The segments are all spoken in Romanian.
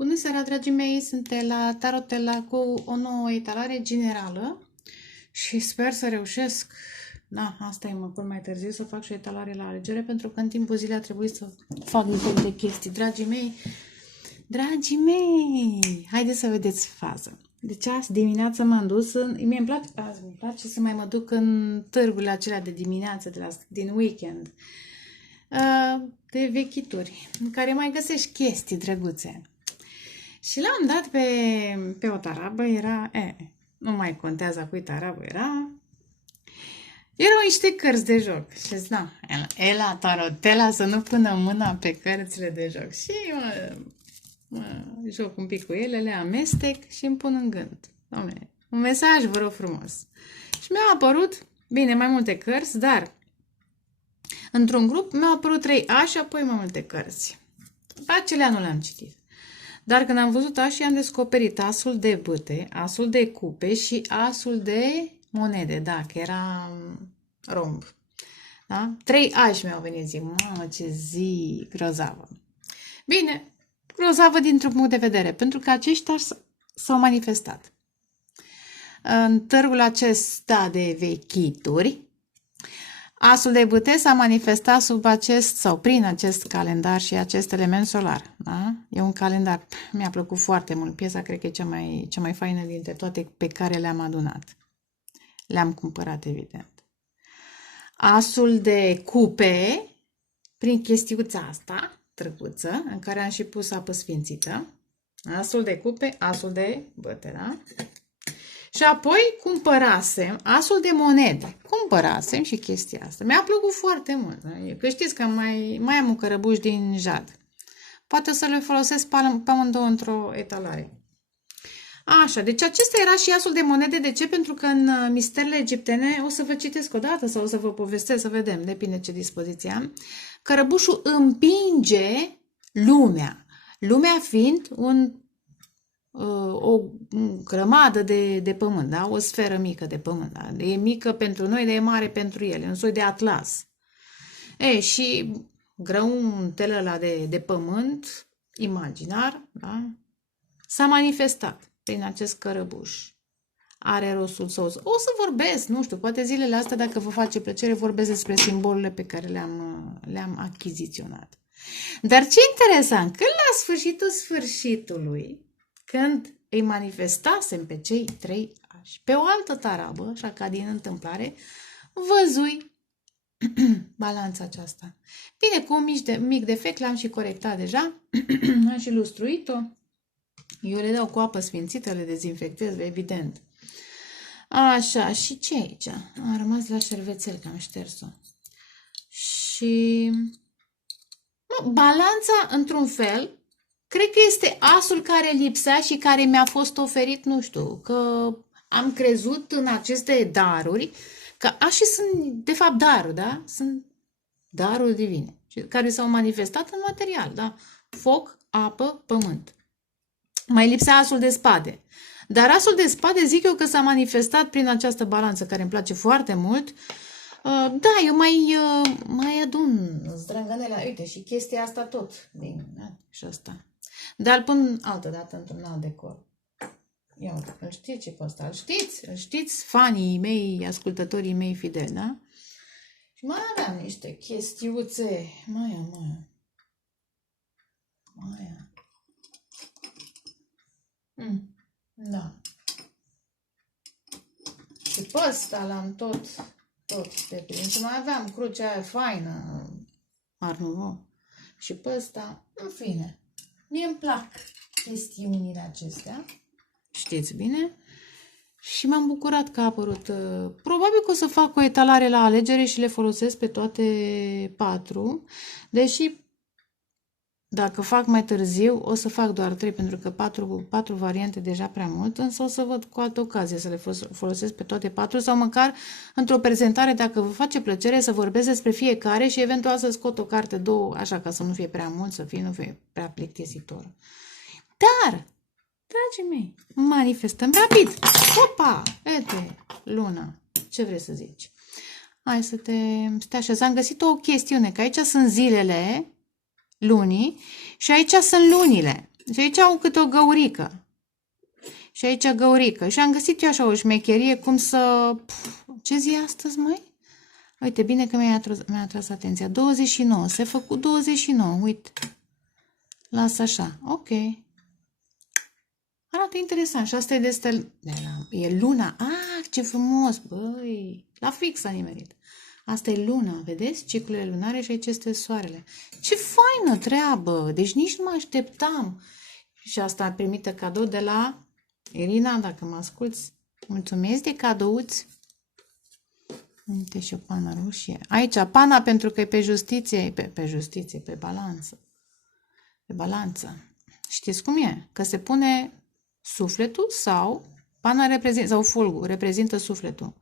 Bună seara, dragii mei! Sunt la Tarotella cu o nouă etalare generală și sper să reușesc. Da, asta e, mă pun mai târziu să fac și o etalare la alegere, pentru că în timpul zilei a trebuit să fac niște chestii. Dragii mei, haideți să vedeți faza. Deci azi dimineața m-am dus, mi-mi place să mai mă duc în târgurile acelea de dimineață, din weekend, de vechituri, în care mai găsești chestii drăguțe. Și l-am dat pe o tarabă, nu mai contează cui tarabă era. Erau niște cărți de joc și zic, na, la Tarotella să nu pună mâna pe cărțile de joc. Și mă joc un pic cu ele, le amestec și îmi pun în gând. Doamne, un mesaj, vă rog frumos. Și mi-au apărut, bine, mai multe cărți, dar într-un grup mi-au apărut 3A și apoi mai multe cărți. Acelea nu le-am citit. Dar când am văzut așa, am descoperit asul de bâte, asul de cupe și asul de monede, da, că era romb. Da? 3 ași mi-au venit, zic, mamă, ce zi grozavă. Bine, grozavă dintr-un punct de vedere, pentru că aceștia s-au manifestat. În târgul acesta de vechituri, asul de bâte s-a manifestat sub acest sau prin acest calendar și acest element solar. Da? E un calendar, mi-a plăcut foarte mult. Piesa cred că e cea mai faină dintre toate pe care le-am adunat. Le-am cumpărat, evident. Asul de cupe, prin chestiuța asta, drăguță, în care am și pus apă sfințită. Asul de cupe, asul de bâte, da? Și apoi cumpărasem asul de monede. Cumpărasem și chestia asta. Mi-a plăcut foarte mult. Că știți că mai am un cărăbuș din jad. Poate o să le folosesc pe amândouă într-o etalare. Așa, deci acesta era și asul de monede. De ce? Pentru că în misterele egiptene, o să vă citesc o dată sau o să vă povestesc, să vedem, depinde ce dispoziție am. Cărăbușul împinge lumea. Lumea fiind o grămadă de pământ, da? O sferă mică de pământ. Da? E mică pentru noi, dar e mare pentru el. E un soi de atlas. Și grăuntele ăla de pământ, imaginar, da? S-a manifestat prin acest cărăbuș. Are rostul său. O să vorbesc, nu știu, poate zilele astea, dacă vă face plăcere, vorbesc despre simbolurile pe care le-am achiziționat. Dar ce interesant, că la sfârșitul sfârșitului, când îi manifestasem pe cei 3 ași, pe o altă tarabă, așa ca din întâmplare, văzui balanța aceasta. Bine, cu un mic defect l-am și corectat deja, am și lustruit-o. Eu le dau cu apă sfințită, le dezinfectez, evident. Așa, și ce aici? A rămas la șervețel, că am șters-o. Și balanța, într-un fel, cred că este asul care lipsea și care mi-a fost oferit, nu știu, că am crezut în aceste daruri, că așa sunt, de fapt, daruri, da? Sunt daruri divine, care s-au manifestat în material, da? Foc, apă, pământ. Mai lipsea asul de spade. Dar asul de spade zic eu că s-a manifestat prin această balanță, care îmi place foarte mult. Da, eu mai adun zdrângănele, uite, și chestia asta tot. Bine, da? Și asta. Dar îl pun altă dată într-un alt decor. Ia uite, îl știți ce pe ăsta? Îl știți fanii mei, ascultătorii mei fideli, da? Și mai aveam niște chestiuțe. Mai am. Da. Și pe ăsta l-am tot deprins. Și mai aveam crucea aia faină, Arnuvo. Și pe ăsta, în fine. Mie îmi plac chestiunile acestea. Știți bine? Și m-am bucurat că a apărut. Probabil că o să fac o etalare la alegere și le folosesc pe toate 4. Deși, dacă fac mai târziu, o să fac doar 3, pentru că 4 variante deja prea mult, însă o să văd cu altă ocazie să le folosesc pe toate 4 sau măcar într-o prezentare, dacă vă face plăcere, să vorbesc despre fiecare și eventual să scot o carte, 2, așa ca să nu fie prea mult, nu fie prea plictisitor. Dar, dragii mei, manifestăm rapid. Opa! Uite, luna. Ce vrei să zici? Hai să te așez. Am găsit o chestiune, că aici sunt zilele lunii și aici sunt lunile. Și aici au câte o găurică. Și aici găurică. Și am găsit eu așa o șmecherie cum să... Ce zi e astăzi, măi? Uite, bine că mi-a atras atenția. 29. S-a făcut 29. Uite. Lasă așa. Ok. Arată interesant. Și asta e de stel... E luna. Ah, ce frumos, băi. La fix a nimerit. Asta e luna, vedeți? Ciclurile lunare și aici este soarele. Ce faină treabă! Deci nici nu mă așteptam. Și asta primită cadou de la Irina, dacă mă asculți. Mulțumesc de cadouți. Uite și o pană roșie. Aici, pana pentru că e pe justiție, pe justiție, pe balanță. Pe balanță. Știți cum e? Că se pune sufletul sau pana reprezintă, sau fulgul reprezintă sufletul.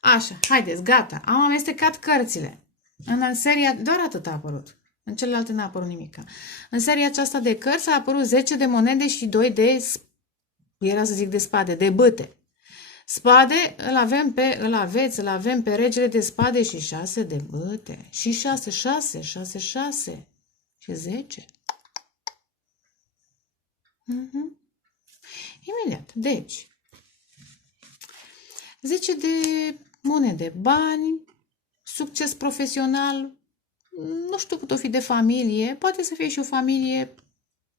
Așa, haideți, gata. Am amestecat cărțile. În seria, doar atât a apărut. În celelalte n-a apărut nimic. În seria aceasta de cărți a apărut 10 de monede și 2 de, era să zic de spade, de bâte. Spade îl avem pe regele de spade și 6 de bâte. Și 6, 6, 6, 6 și 10. Imediat. Deci, 10 de monede, bani, succes profesional, nu știu cât o fi de familie, poate să fie și o familie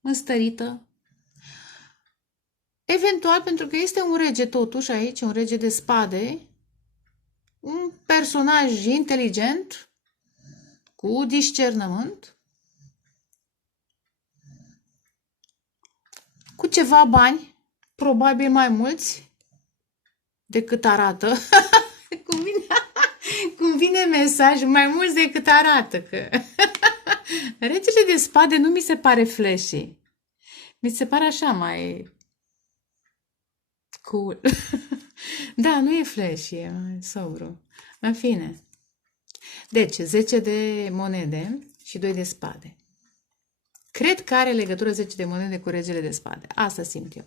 înstărită. Eventual, pentru că este un rege totuși aici, un rege de spade, un personaj inteligent, cu discernământ, cu ceva bani, probabil mai mulți decât arată. Cum vine mesaj, mai mulți decât arată. Că... Regele de spade nu mi se pare flashy. Mi se pare așa mai cool. Da, nu e flashy, e mai sobru. În fine. Deci, 10 de monede și 2 de spade. Cred că are legătură 10 de monede cu regele de spade. Asta simt eu.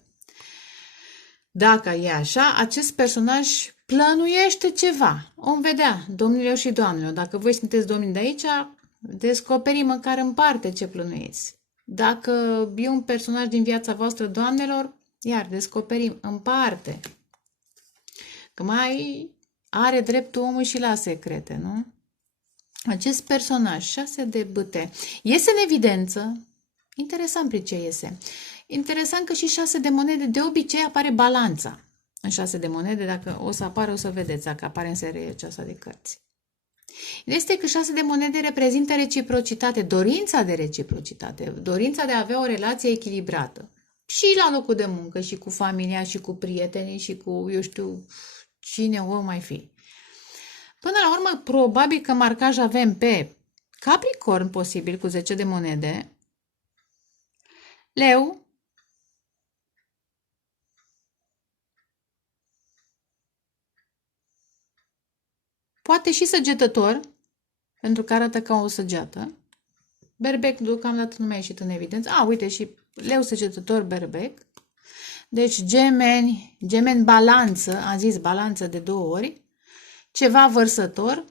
Dacă e așa, acest personaj plănuiește ceva. Om vedea, domnilor și doamnelor. Dacă voi sunteți domni de aici, descoperi măcar în parte ce plănuiți. Dacă e un personaj din viața voastră, doamnelor, iar descoperim în parte. Că mai are dreptul omul și la secrete, nu? Acest personaj, 6 de bâte, iese în evidență. Interesant prin ce iese. Interesant că și 6 de monede, de obicei apare balanța. În 6 de monede, dacă o să apară, o să vedeți dacă apare în seria aceasta de cărți. Este că 6 de monede reprezintă reciprocitate, dorința de reciprocitate, dorința de a avea o relație echilibrată. Și la locul de muncă, și cu familia, și cu prietenii, și cu, eu știu, cine o mai fi. Până la urmă, probabil că marcaj avem pe Capricorn, posibil, cu 10 de monede, Leu, poate și Săgetător, pentru că arată ca o săgeată. Berbec, deocamdată nu mi-a ieșit în evidență. Uite, și Leu, Săgetător, Berbec. Deci gemeni balanță, am zis balanță de 2 ori. Ceva Vărsător.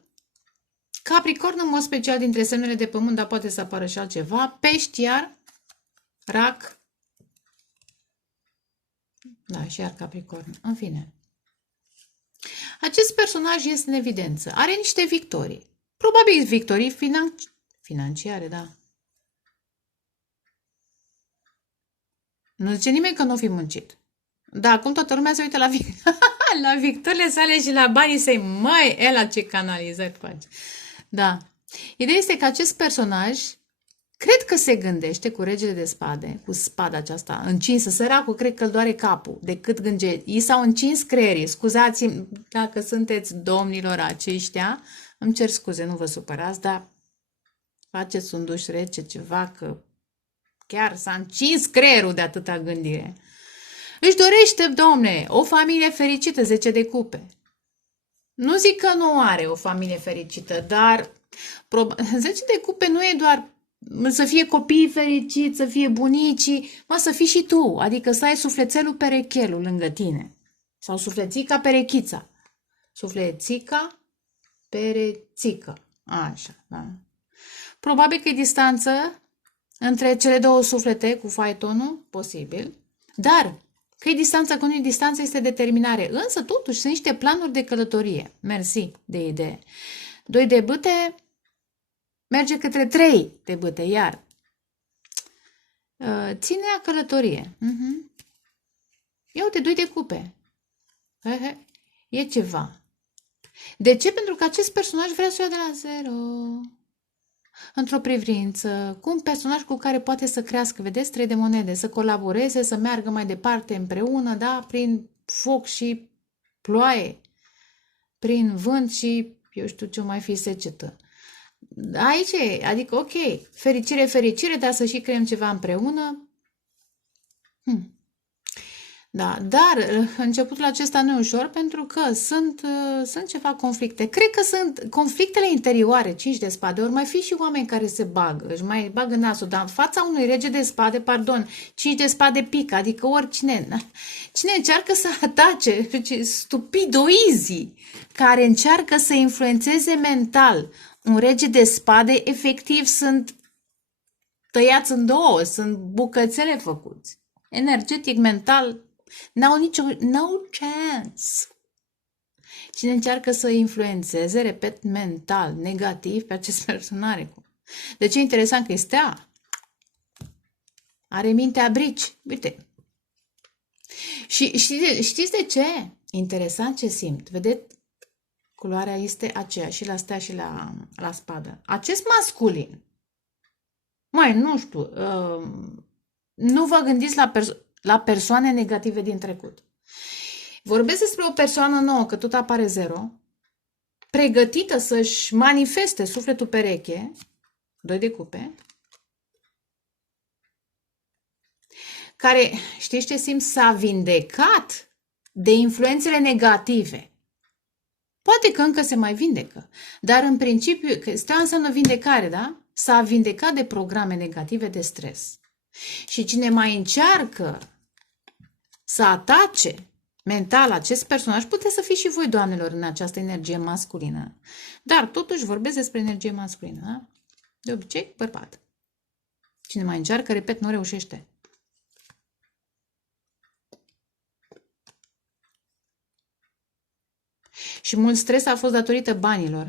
Capricorn, în mod special, dintre semnele de pământ, dar poate să apară și altceva. Pești, iar Rac. Da, și iar Capricorn. În fine. Acest personaj este în evidență. Are niște victorii. Probabil victorii financiare, da. Nu zice nimeni că nu fi muncit. Da, acum toată lumea se uită la, la victorile sale și la banii săi. Măi, Ela, ce canalizări faci. Da. Ideea este că acest personaj cred că se gândește cu regele de spade, cu spada aceasta încinsă. Săracul cred că îl doare capul de cât gânge. I s-au încins creierii. Scuzați-mi dacă sunteți domnilor aceștia. Îmi cer scuze, nu vă supărați, dar faceți un duș rece, ceva, că chiar s-a încins creierul de atâta gândire. Își dorește, domne, o familie fericită, 10 de cupe. Nu zic că nu are o familie fericită, dar 10 de cupe nu e doar să fie copiii fericiți, să fie bunicii, să fii și tu, adică să ai sufletelul perechelul lângă tine. Sau suflețica perechița. Suflețica perețică. Așa, da. Probabil că e distanță între cele două suflete cu faetonul, posibil, dar că e distanța cu nu e distanță este determinare, însă totuși sunt niște planuri de călătorie. Mersi de idee. 2 de bâte merge către 3 de bâte, iar ținea călătorie. Ia uite, 2 de cupe. E ceva. De ce? Pentru că acest personaj vrea să o ia de la zero. Într-o privință, cu un personaj cu care poate să crească, vedeți, 3 de monede, să colaboreze, să meargă mai departe împreună, da, prin foc și ploaie, prin vânt și, eu știu ce mai fi, secetă. Aici e, adică, ok, fericire, fericire, dar să și creăm ceva împreună. Da, dar începutul acesta nu e ușor pentru că sunt ceva conflicte. Cred că sunt conflictele interioare, 5 de spade, ori mai fi și oameni care se bagă, își mai bagă nasul, dar în fața unui rege de spade, 5 de spade pică, adică oricine, cine încearcă să atace, stupidoizii, care încearcă să influențeze mental un rege de spade, efectiv sunt tăiați în două, sunt bucățele făcuți. Energetic, mental, no chance. Cine încearcă să influențeze, repet, mental, negativ pe acest personaj. Deci e interesant că Stea are mintea brici. Uite. Și știți de ce? Interesant ce simt. Vedeți? Culoarea este aceeași și la Stea și la spadă. Acest masculin, nu știu, nu vă gândiți la persoane negative din trecut. Vorbesc despre o persoană nouă, că tot apare 0, pregătită să-și manifeste sufletul pereche, 2 de cupe, care, știți ce simt, s-a vindecat de influențele negative. Poate că încă se mai vindecă, dar în principiu, că Stea înseamnă vindecare, da? S-a vindecat de programe negative de stres. Și cine mai încearcă să atace mental acest personaj, puteți să fiți și voi, doamnelor, în această energie masculină. Dar totuși vorbesc despre energie masculină, da? De obicei, bărbat. Cine mai încearcă, repet, nu reușește. Și mult stres a fost datorită banilor.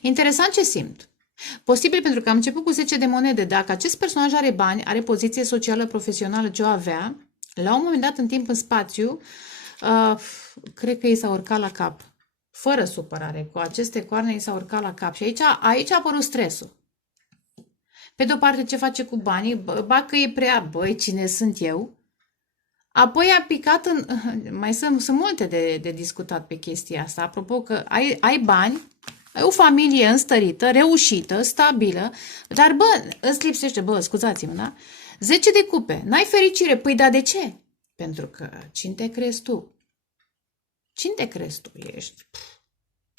Interesant ce simt. Posibil pentru că am început cu 10 de monede. Dacă acest personaj are bani, are poziție socială, profesională, ce o avea, la un moment dat, în timp, în spațiu, cred că i s-a urcat la cap. Fără supărare. Cu aceste coarne i s-a urcat la cap. Și aici a apărut stresul. Pe de-o parte, ce face cu banii? Că e prea, băi, cine sunt eu? Apoi a picat în... Mai sunt multe de discutat pe chestia asta. Apropo că ai bani, ai o familie înstărită, reușită, stabilă, dar, îți lipsește, scuzați-mă, da? 10 de cupe, n-ai fericire. Păi, da, de ce? Pentru că cine te crezi tu? Cine te crezi tu? Ești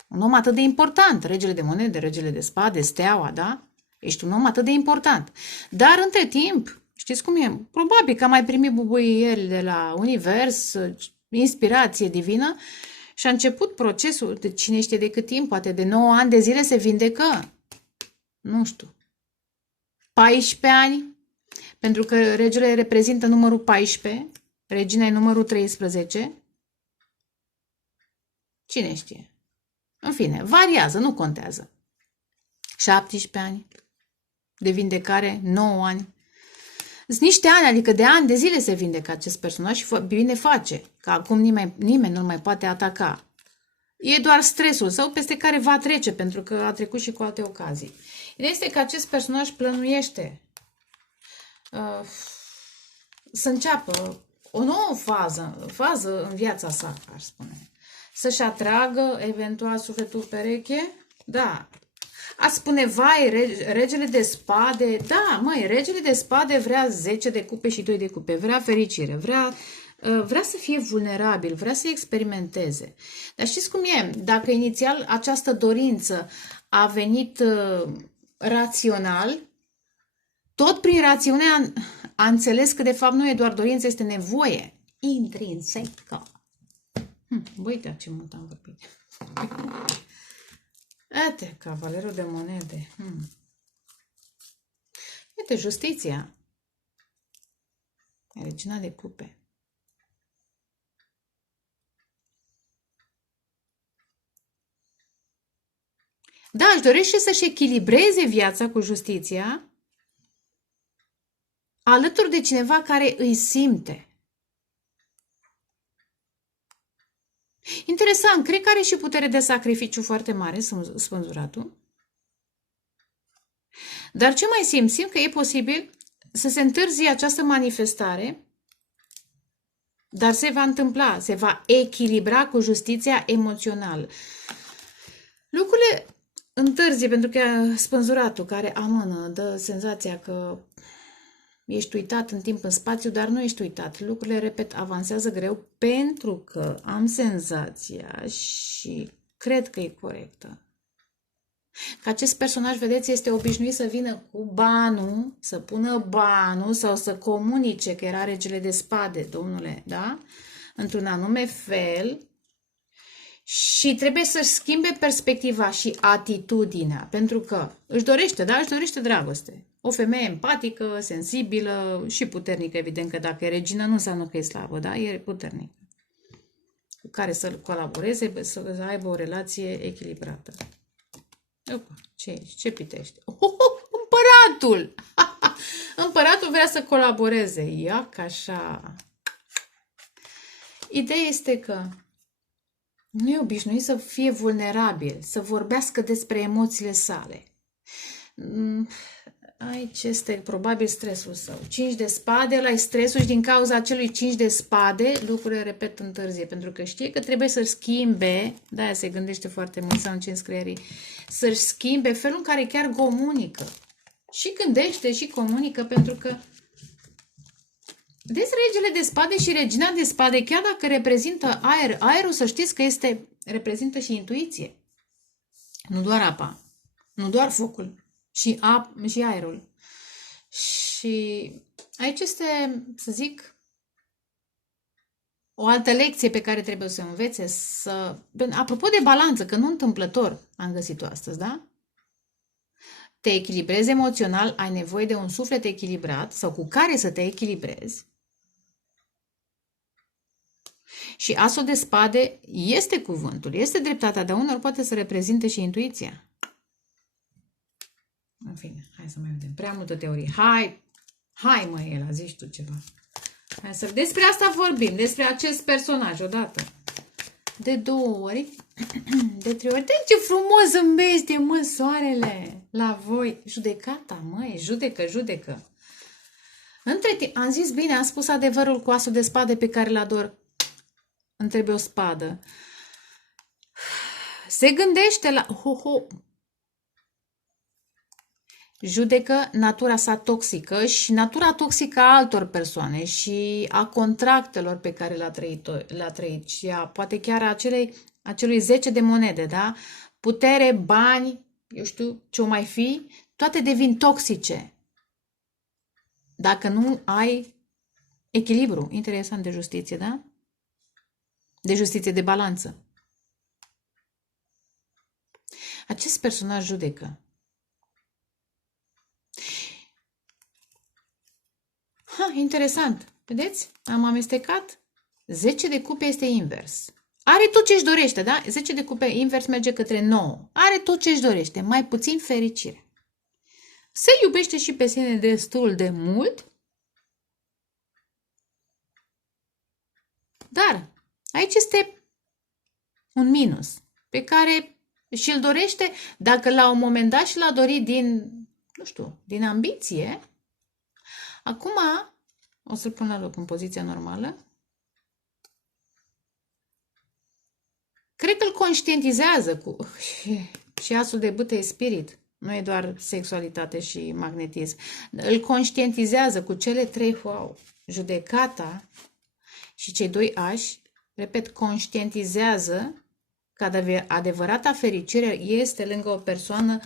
un om atât de important. Regele de monede, regele de spade, steaua, da? Ești un om atât de important. Dar, între timp, știți cum e? Probabil că am mai primit bubuieli de la univers, inspirație divină, și a început procesul de cine știe de cât timp, poate de 9 ani de zile se vindecă. Nu știu. 14 ani, pentru că regele reprezintă numărul 14, regina e numărul 13. Cine știe? În fine, variază, nu contează. 17 ani de vindecare, 9 ani. Sunt niște ani, adică de ani de zile se vindecă acest personaj și bine face, că acum nimeni nu-l mai poate ataca. E doar stresul său peste care va trece, pentru că a trecut și cu alte ocazii. Ideea este că acest personaj plănuiește să înceapă o nouă fază în viața sa, aș spune. Să-și atragă eventual sufletul pereche, da. A spune, vai, regele de spade, da, regele de spade vrea 10 de cupe și 2 de cupe, vrea fericire, vrea să fie vulnerabil, vrea să experimenteze. Dar știți cum e? Dacă inițial această dorință a venit rațional, tot prin rațiune a înțeles că de fapt nu e doar dorință, este nevoie intrinsecă. Uite ce mult am vorbit. Uite, cavalerul de monede. Uite, justiția. Regina de cupe. Da, își dorește să-și echilibreze viața cu justiția alături de cineva care îi simte. Interesant, cred că are și putere de sacrificiu foarte mare, spânzuratul. Dar ce mai simt? Simt că e posibil să se întârzie această manifestare, dar se va întâmpla, se va echilibra cu justiția emoțională. Lucrurile întârzie pentru că spânzuratul care amână dă senzația că ești uitat în timp, în spațiu, dar nu ești uitat. Lucrurile, repet, avansează greu pentru că am senzația și cred că e corectă. Că acest personaj, vedeți, este obișnuit să vină cu banul, să pună banul sau să comunice că era regele de spade, domnule, da? Într-un anume fel și trebuie să-și schimbe perspectiva și atitudinea, pentru că își dorește, da? Își dorește dragoste. O femeie empatică, sensibilă și puternică, evident că dacă e regină nu înseamnă că e slabă, da? E puternică. Cu care să colaboreze, să aibă o relație echilibrată. Opa, ce pitește? Împăratul! Împăratul vrea să colaboreze. Ia ca așa. Ideea este că nu e obișnuit să fie vulnerabil, să vorbească despre emoțiile sale. Aici este probabil stresul său. 5 de spade, ăla e stresul și din cauza acelui 5 de spade, lucrurile, repet, întârzie, pentru că știe că trebuie să-și schimbe, de-aia se gândește foarte mult sau în scrierii, să-și schimbe felul în care chiar comunică. Și gândește și comunică, pentru că vedeți, regele de spade și regina de spade, chiar dacă reprezintă aer, aerul, să știți că reprezintă și intuiție. Nu doar apa, nu doar focul, și aerul. Și aici este, să zic, o altă lecție pe care trebuie să o învețe. Apropo de balanță, că nu întâmplător am găsit-o astăzi, da? Te echilibrezi emoțional, ai nevoie de un suflet echilibrat sau cu care să te echilibrezi. Și asul de spade este cuvântul, este dreptatea, dar unor poate să reprezinte și intuiția. În fine, hai să mai vedem. Prea multă teorie. Hai mă, Ela, zici tu ceva. Despre asta vorbim, despre acest personaj odată. De 2 ori, de 3 ori. Ce frumos zâmbește, mă, soarele, la voi. Judecata, măi, judecă. Între timp, am zis bine, am spus adevărul cu asul de spade pe care îl ador. Îmi trebuie o spadă. Se gândește la... Judecă natura sa toxică și natura toxică a altor persoane și a contractelor pe care le-a trăit și poate chiar acelui 10 de monede, da? Putere, bani, eu știu ce o mai fi, toate devin toxice dacă nu ai echilibru. Interesant, de justiție, da? De justiție, de balanță. Acest personaj judecă. Interesant. Vedeți? Am amestecat. 10 de cupe este invers. Are tot ce își dorește, da? 10 de cupe invers merge către 9. Are tot ce își dorește, mai puțin fericire. Se iubește și pe sine destul de mult, dar aici este un minus pe care și-l dorește, dacă la un moment dat și l-a dorit din ambiție, acum o să-l pun la loc în poziția normală. Cred că îl conștientizează și asul de bâtă e spirit. Nu e doar sexualitate și magnetism. Îl conștientizează cu cele 3 judecata și cei 2 ași. Repet, conștientizează că adevărata fericire este lângă o persoană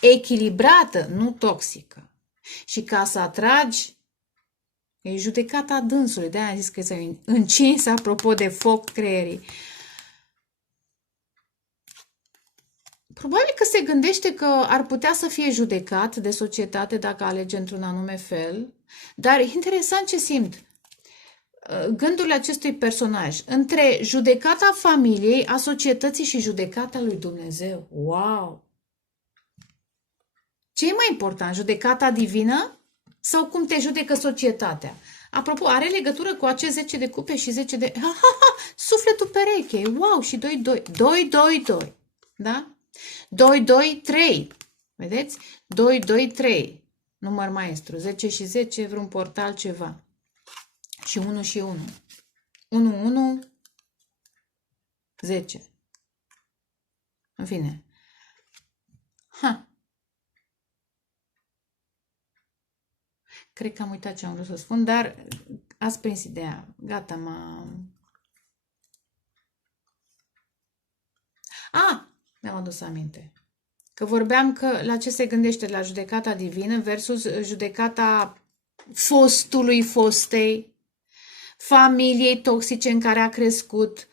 echilibrată, nu toxică. Și ca să atragi, e judecata dânsului. De-aia am zis că s-a încins, apropo de foc, creierii. Probabil că se gândește că ar putea să fie judecat de societate dacă alege într-un anume fel, dar e interesant ce simt. Gândurile acestui personaj între judecata familiei, a societății și judecata lui Dumnezeu. Wow! Ce e mai important, judecata divină sau cum te judecă societatea? Apropo, are legătură cu acest 10 de cupe și 10 de... Ha, ha, ha, sufletul pereche, wow, și 2, 2, 2, 2, 2, da? 2, 2, 3, vedeți? 2, 2, 3, număr maestru, 10 și 10, vreun portal, ceva. Și 1 și 1. 1, 1, 10. În fine. Ha. Cred că am uitat ce am vrut să spun, dar ați prins ideea. Gata, mi-am adus aminte. Că vorbeam că la ce se gândește, la judecata divină versus judecata fostului, fostei, familiei toxice în care a crescut,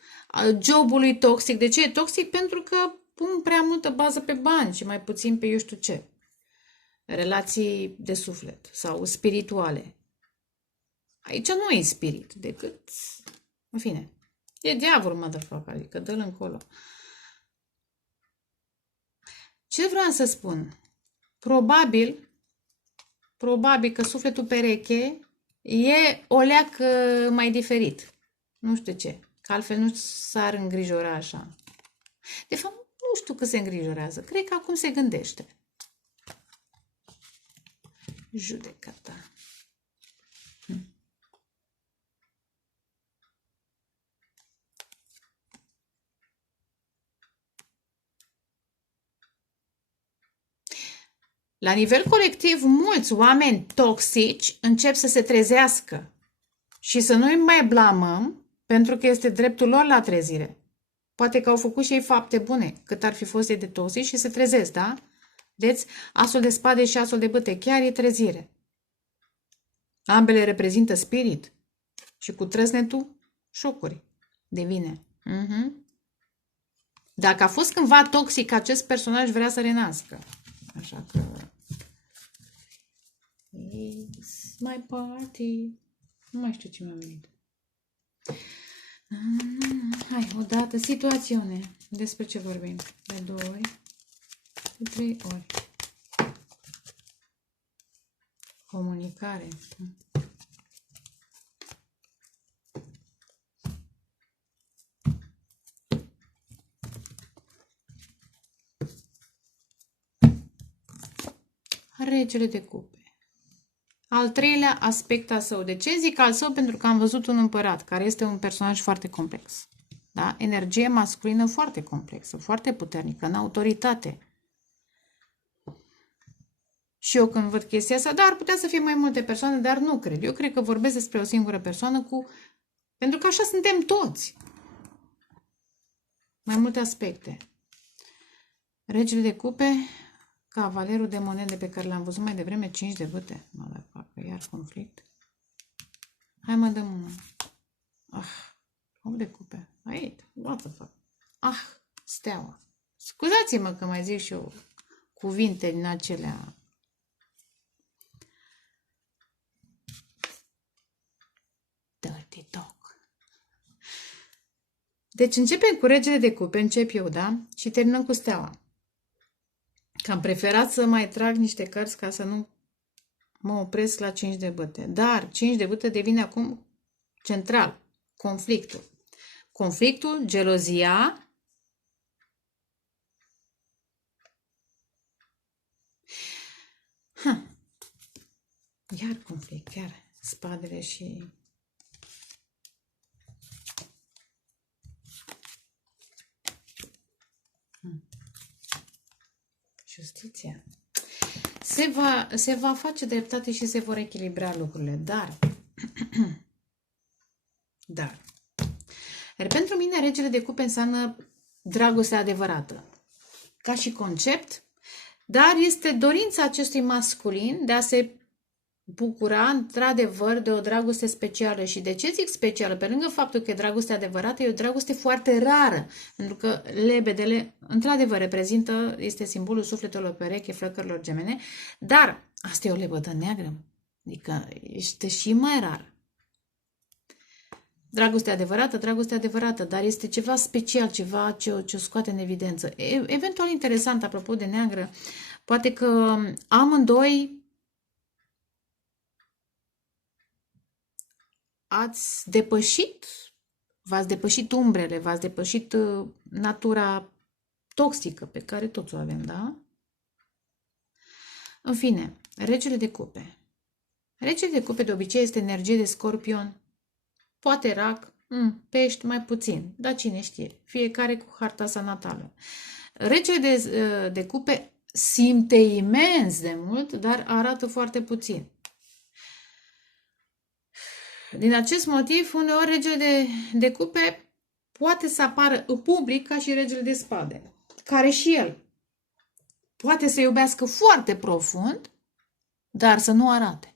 jobului toxic. De ce e toxic? Pentru că pun prea multă bază pe bani și mai puțin pe eu știu ce. Relații de suflet sau spirituale. Aici nu e spirit, decât... În fine, e diavolul, motherfucker, adică dă-l încolo. Ce vreau să spun? Probabil că sufletul pereche e o leacă mai diferit. Nu știu ce. Că altfel nu s-ar îngrijora așa. De fapt, nu știu că se îngrijorează. Cred că acum se gândește. Judecata. La nivel colectiv, mulți oameni toxici încep să se trezească și să nu-i mai blamăm pentru că este dreptul lor la trezire. Poate că au făcut și ei fapte bune, cât ar fi fost ei de toxici și se trezesc, da? Deci, asul de spade și asul de bâte chiar e trezire. Ambele reprezintă spirit și cu trăsnetul șocuri devine. Dacă a fost cândva toxic, acest personaj vrea să renască. Așa că... It's my party. Nu mai știu ce mi-a venit. Hai, odată, situațiune. Despre ce vorbim? De 2 ori. De 3 ori. Comunicare. Regele de cupe. Al treilea aspect al său. De ce zic al său? Pentru că am văzut un împărat, care este un personaj foarte complex. Da? Energie masculină foarte complexă, foarte puternică, în autoritate. Și eu când văd chestia asta, dar ar putea să fie mai multe persoane, dar nu cred. Eu cred că vorbesc despre o singură persoană pentru că așa suntem toți. Mai multe aspecte. Regele de cupe, cavalerul de monede pe care l-am văzut mai devreme, 5 de bâte. Mă mai fac, iar conflict. Hai mă dăm una. 8 de cupe. Aici, what the fuck. Steaua. Scuzați-mă că mai zic și eu cuvinte din acelea. Dirty dog. Deci începem cu regele de cupe, încep eu, da? Și terminăm cu steaua. Că am preferat să mai trag niște cărți ca să nu mă opresc la 5 de bâte. Dar 5 de bâte devine acum central. Conflictul. Conflictul, gelozia. Iar conflict, chiar spadele și... Justiția. Se va face dreptate și se vor echilibra lucrurile, dar pentru mine regele de cupe înseamnă dragoste adevărată, ca și concept, dar este dorința acestui masculin de a se bucura într-adevăr de o dragoste specială. Și de ce zic specială? Pe lângă faptul că e dragoste adevărată, e o dragoste foarte rară. Pentru că lebedele, într-adevăr, reprezintă, este simbolul sufletelor pereche, flăcărilor gemene, dar asta e o lebădă neagră. Adică este și mai rar. Dragoste adevărată, dar este ceva special, ceva ce o scoate în evidență. Eventual interesant, apropo de neagră, poate că amândoi v-ați depășit umbrele, v-ați depășit natura toxică pe care toți o avem, da? În fine, regele de cupe. Regele de cupe de obicei este energie de scorpion, poate rac, pești mai puțin, dar cine știe, fiecare cu harta sa natală. Regele de cupe simte imens de mult, dar arată foarte puțin. Din acest motiv, uneori regele de cupe poate să apară în public ca și regele de spade, care și el poate să iubească foarte profund, dar să nu arate.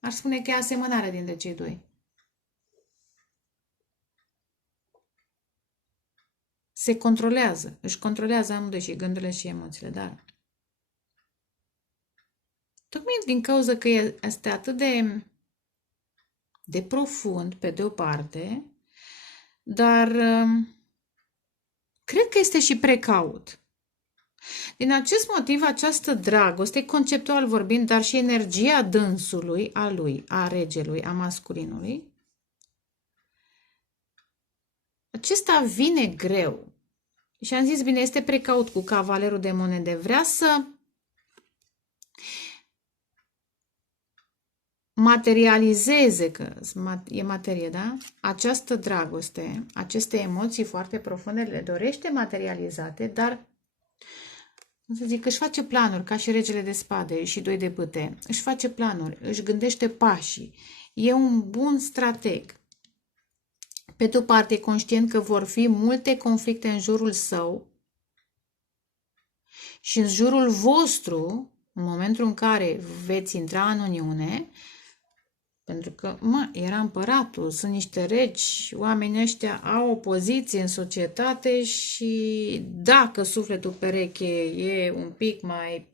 Aș spune că e asemănarea dintre cei doi. Se controlează, își controlează amândoi și gândurile și emoțiile, dar tocmai din cauza că este atât de profund, pe de o parte, dar cred că este și precaut. Din acest motiv, această dragoste, conceptual vorbind, dar și energia dânsului, a regelui, a masculinului, acesta vine greu. Și am zis, bine, este precaut cu cavalerul de monede. Vrea să materializeze, că e materie, da? Această dragoste, aceste emoții foarte profunde le dorește materializate, dar, să zic, își face planuri, ca și regele de spade și doi de bâte. Își face planuri, își gândește pașii. E un bun strateg. Pe de o parte, e conștient că vor fi multe conflicte în jurul său și în jurul vostru, în momentul în care veți intra în Uniune, pentru că, era împăratul, sunt niște regi, oamenii ăștia au o poziție în societate și dacă sufletul pereche e un pic mai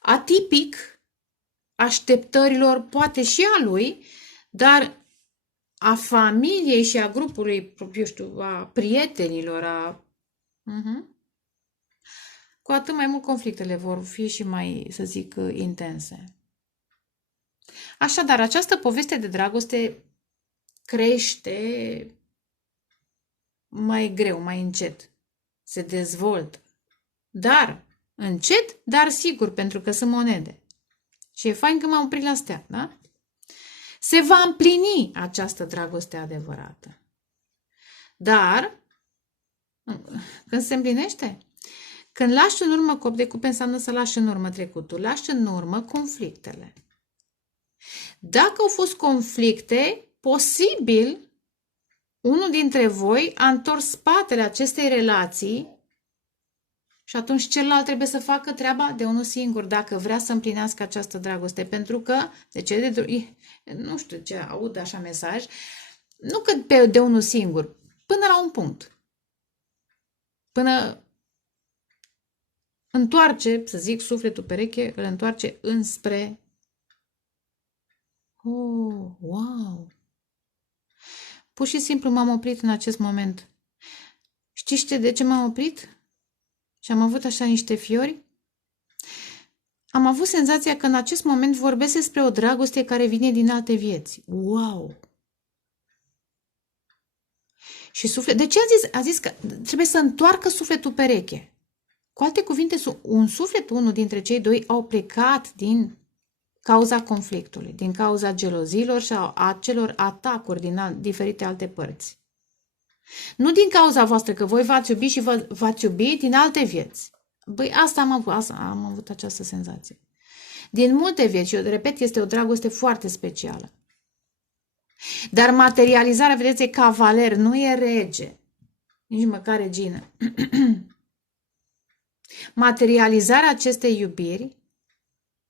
atipic așteptărilor, poate și a lui, dar a familiei și a grupului, eu știu, a prietenilor, cu atât mai mult conflictele vor fi și mai, să zic, intense. Așadar, această poveste de dragoste crește mai greu, mai încet. Se dezvoltă. Dar, încet, dar sigur, pentru că sunt monede. Și e fain că m-am oprit la astea, da? Se va împlini această dragoste adevărată. Dar, când se împlinește? Când lași în urmă cop de cupe înseamnă să lași în urmă trecutul, lași în urmă conflictele. Dacă au fost conflicte, posibil unul dintre voi a întors spatele acestei relații și atunci celălalt trebuie să facă treaba de unul singur dacă vrea să împlinească această dragoste. Pentru că, nu știu ce aud așa mesaj, nu că de unul singur, până la un punct. Până întoarce, să zic, sufletul pereche, îl întoarce înspre... Oh, wow! Pur și simplu m-am oprit în acest moment. Știți de ce m-am oprit? Și am avut așa niște fiori? Am avut senzația că în acest moment vorbesc despre o dragoste care vine din alte vieți. Wow! Și de ce a zis că trebuie să întoarcă sufletul pereche? Cu alte cuvinte, unul dintre cei doi au plecat din cauza conflictului, din cauza gelozilor și a acelor atacuri din diferite alte părți. Nu din cauza voastră că voi v-ați iubit și v-ați iubit din alte vieți. Băi, am avut această senzație. Din multe vieți, eu repet, este o dragoste foarte specială. Dar materializarea, vedeți, e cavaler, nu e rege, nici măcar regină. Materializarea acestei iubiri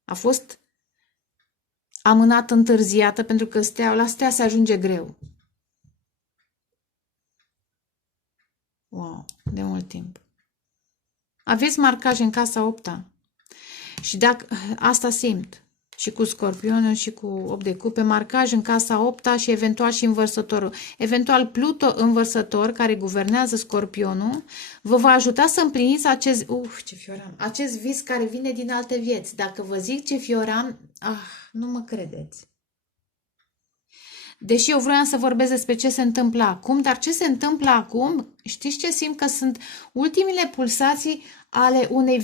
a fost amânată, întârziată, pentru că la stea se ajunge greu. Wow, de mult timp. Aveți marcaj în casa 8-a. Și dacă asta simt, și cu Scorpionul și cu 8 de cupe, marcaj în casa 8-a și eventual și învărsătorul. Eventual Pluto învărsător, care guvernează Scorpionul, vă va ajuta să împliniți acest vis care vine din alte vieți. Dacă vă zic ce fioran, nu mă credeți. Deși eu vreau să vorbesc despre ce se întâmplă acum, dar ce se întâmplă acum, știți ce simt? Că sunt ultimile pulsații ale unei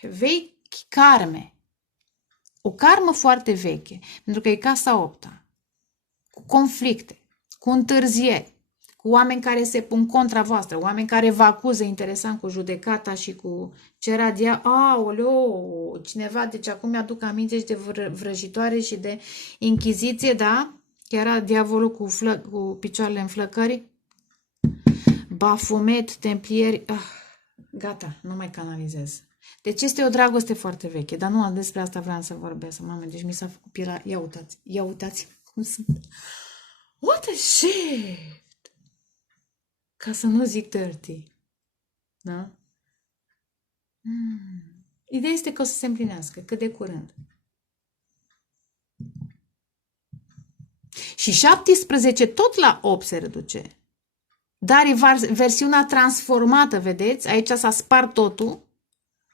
vechi karme. O karmă foarte veche, pentru că e casa 8-a, cu conflicte, cu întârzieri, cu oameni care se pun contra voastră, oameni care vă acuză, interesant, cu judecata și cu ce era aoleo, cineva, deci acum mi-aduc aminte și de vrăjitoare și de inchiziție, da? Chiar era diavolul cu picioarele în flăcări, Bafomet, templieri, gata, nu mai canalizez. Deci este o dragoste foarte veche, dar nu despre asta vreau să vorbesc, mamă, deci mi s-a făcut pielea, ia uitați cum sunt. What a shit! Ca să nu zic dirty. Da? Ideea este că o să se împlinească, cât de curând. Și 17 tot la 8 se reduce. Dar e versiunea transformată, vedeți? Aici s-a spart totul.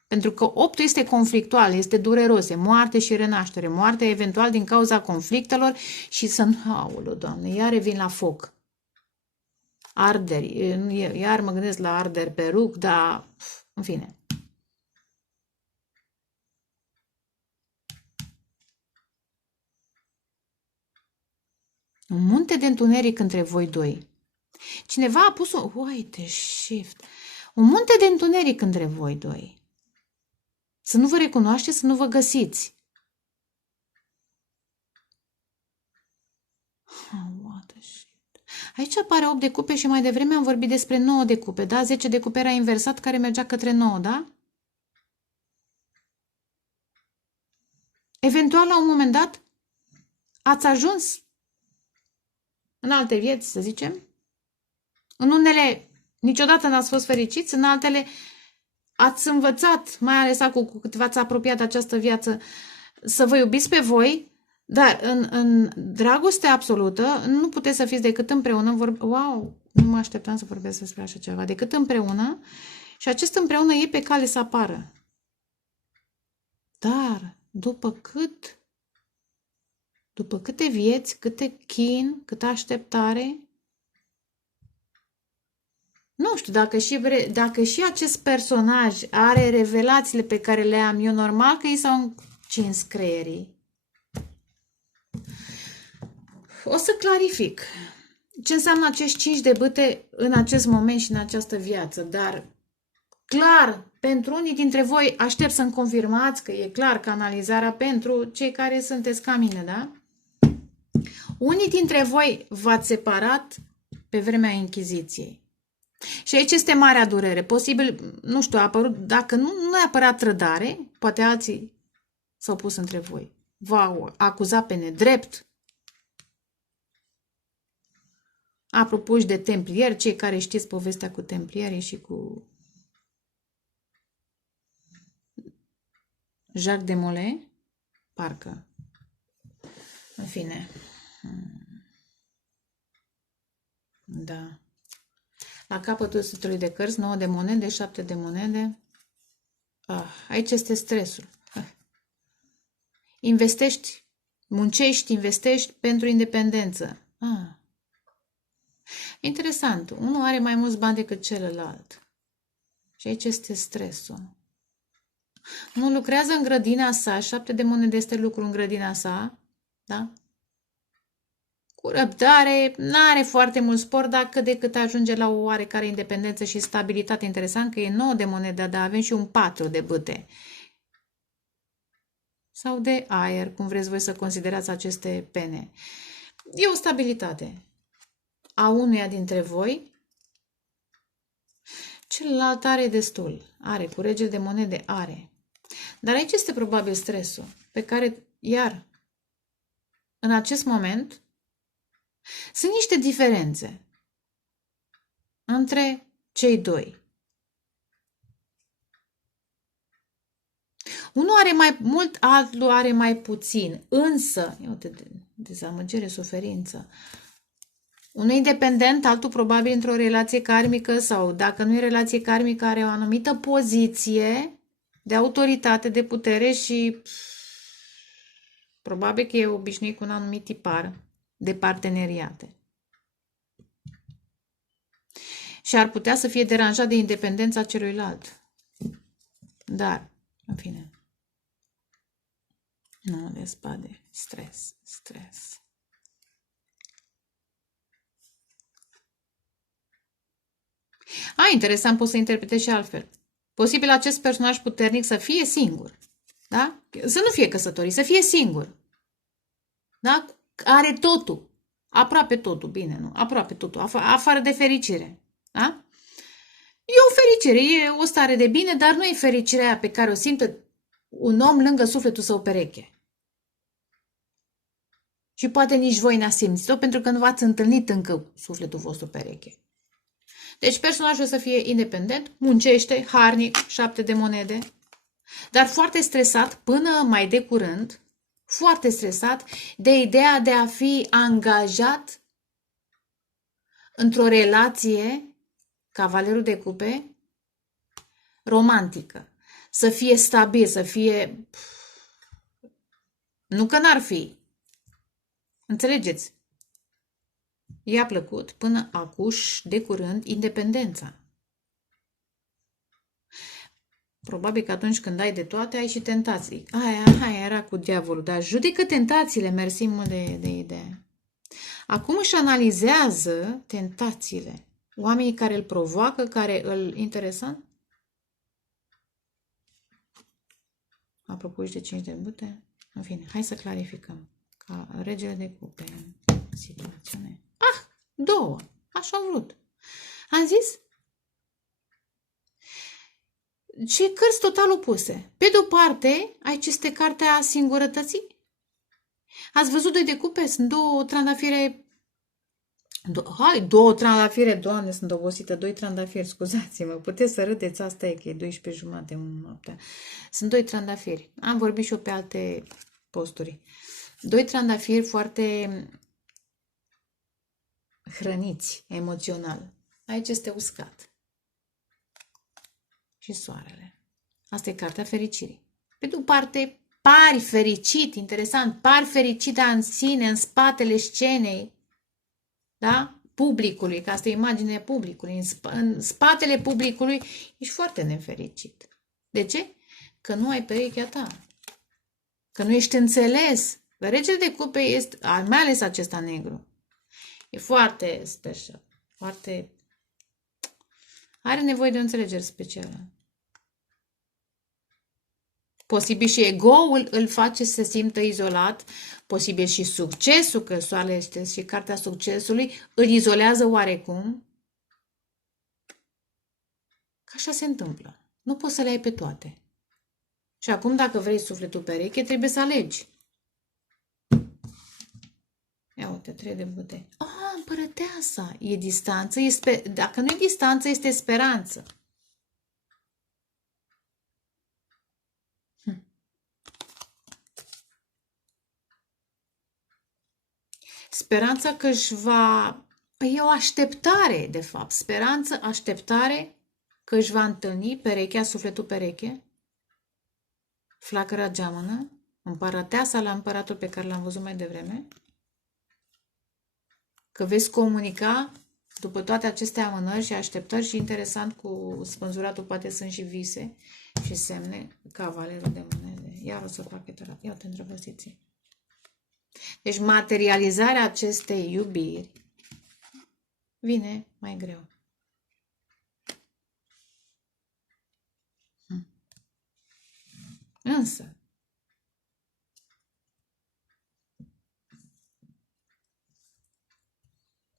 Pentru că 8 este conflictual, este dureros, e moarte și renaștere. Moarte eventual din cauza conflictelor și aoleu, Doamne, iar revin la foc. Arderi, iar mă gândesc la arderi pe rug, dar în fine. Un munte de întuneric între voi doi. Cineva a pus uite, shift. Un munte de întuneric între voi doi. Să nu vă recunoașteți, să nu vă găsiți. What a shit. Aici apare 8 de cupe și mai devreme am vorbit despre 9 de cupe, da? 10 de cupe era inversat care mergea către 9, da? Eventual, la un moment dat, ați ajuns în alte vieți, să zicem. În unele niciodată n-ați fost fericiți, în altele ați învățat, mai ales acum cu cât v-ați apropiat de această viață, să vă iubiți pe voi, dar în dragoste absolută nu puteți să fiți decât împreună. Wow, nu mă așteptam să vorbesc despre așa ceva. Decât împreună și acest împreună e pe cale să apară. Dar după câte vieți, câte chin, câtă așteptare, nu știu, dacă și acest personaj are revelațiile pe care le am eu, normal că ei s-au încins creierii. O să clarific ce înseamnă acești 5 de bâte în acest moment și în această viață, dar clar, pentru unii dintre voi aștept să-mi confirmați că e clar canalizarea pentru cei care sunteți ca mine, da? Unii dintre voi v-ați separat pe vremea Inchiziției. Și aici este marea durere. Posibil, nu știu, a apărut, dacă nu neapărat trădare, poate alții s-au pus între voi. V-au acuzat pe nedrept. Apropo și de templieri, cei care știți povestea cu templierii și cu Jacques de Molay, parcă. În fine. Da. La capătul setului de cărți, 9 de monede, 7 de monede. Aici este stresul. Investești, muncești, investești pentru independență. Interesant. Unul are mai mulți bani decât celălalt. Și aici este stresul. Nu lucrează în grădina sa, 7 de monede este lucru în grădina sa, da? Cu răbdare, n-are foarte mult spor, dar cât de cât ajunge la o oarecare independență și stabilitate. Interesant că e 9 de monede, dar avem și un 4 de bâte. Sau de aer, cum vreți voi să considerați aceste pene. E o stabilitate a unuia dintre voi. Celălalt are destul. Are, cu regele de monede are. Dar aici este probabil stresul, pe care, iar, în acest moment, sunt niște diferențe între cei doi. Unul are mai mult, altul are mai puțin, însă, uite, dezamăgire, suferință. Unul independent, altul probabil într-o relație karmică sau, dacă nu e relație karmică, are o anumită poziție de autoritate, de putere și probabil că e obișnuit cu un anumit tipar de parteneriate. Și ar putea să fie deranjat de independența celuilalt. Dar, în fine, nu de spade, stres, stres. Interesant, pot să interpretez și altfel. Posibil acest personaj puternic să fie singur. Da? Să nu fie căsătorit, să fie singur. Da? Are totul. Aproape totul, bine, nu? Aproape totul, afară de fericire. Da? E o fericire, e o stare de bine, dar nu e fericirea pe care o simte un om lângă sufletul său pereche. Și poate nici voi n-ați simțit-o pentru că nu v-ați întâlnit încă sufletul vostru pereche. Deci personajul să fie independent, muncește, harnic, 7 de monede, dar foarte stresat până mai de curând, foarte stresat de ideea de a fi angajat într-o relație, cavalerul de cupe, romantică. Să fie stabil, să fie... Nu că n-ar fi. Înțelegeți? I-a plăcut până acuș, de curând, independența. Probabil că atunci când ai de toate, ai și tentații. Aia era cu diavolul, dar judecă tentațiile, mersi mult de idee. Acum își analizează tentațiile. Oamenii care îl provoacă, care îl interesant. Apropo și de 5 de bute. În fine, hai să clarificăm. Ca regele de cupe, situațiune. 2. Așa am vrut. Am zis? Și cărți total opuse. Pe de-o parte, ai ce este cartea singurătății. Ați văzut 2 de cupe? Sunt 2 trandafire. 2 trandafire, Doamne, sunt obosită. 2 trandafiri, scuzați-mă. Puteți să râdeți, asta e că e 12:30 noaptea. Sunt 2 trandafiri. Am vorbit și eu pe alte posturi. 2 trandafiri foarte hrăniți emoțional. Aici este uscat. Și soarele. Asta e cartea fericirii. Pe de o parte, pari fericit, interesant, pari fericit, dar în sine, în spatele scenei, da? Publicului, că asta e imaginea publicului. În spatele publicului ești foarte nefericit. De ce? Că nu ai perechea ta. Că nu ești înțeles. Că regele de cupe este, mai ales acesta negru, e foarte special. Foarte... Are nevoie de o înțelegere specială. Posibil și ego-ul îl face să se simtă izolat, posibil și succesul, că soarele este și cartea succesului, îl izolează oarecum. Că așa se întâmplă. Nu poți să le ai pe toate. Și acum, dacă vrei sufletul pereche, trebuie să alegi. Ia uite, 3 de bute. Împărăteasa. E distanță, dacă nu e distanță, este speranță. Speranța că își va... E o așteptare, de fapt. Speranță, așteptare că își va întâlni perechea, sufletul pereche, flacăra geamănă, împărăteasa la împăratul pe care l-am văzut mai devreme, că veți comunica după toate aceste amânări și așteptări și interesant cu spânzuratul poate sunt și vise și semne, cavalerul de monede. Iar o să fac eterat. Ia-te îndrăgostiți. Deci materializarea acestei iubiri vine mai greu. Însă,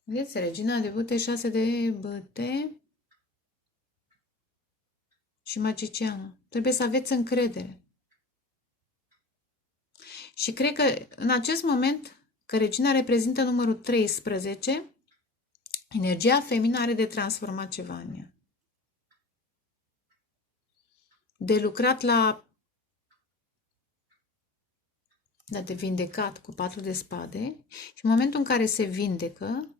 vedeți, regina de bâte, 6 de bâte și magiciană. Trebuie să aveți încredere. Și cred că în acest moment că regina reprezintă numărul 13, energia feminină are de transformat ceva în ea. De lucrat de vindecat cu 4 de spade și în momentul în care se vindecă,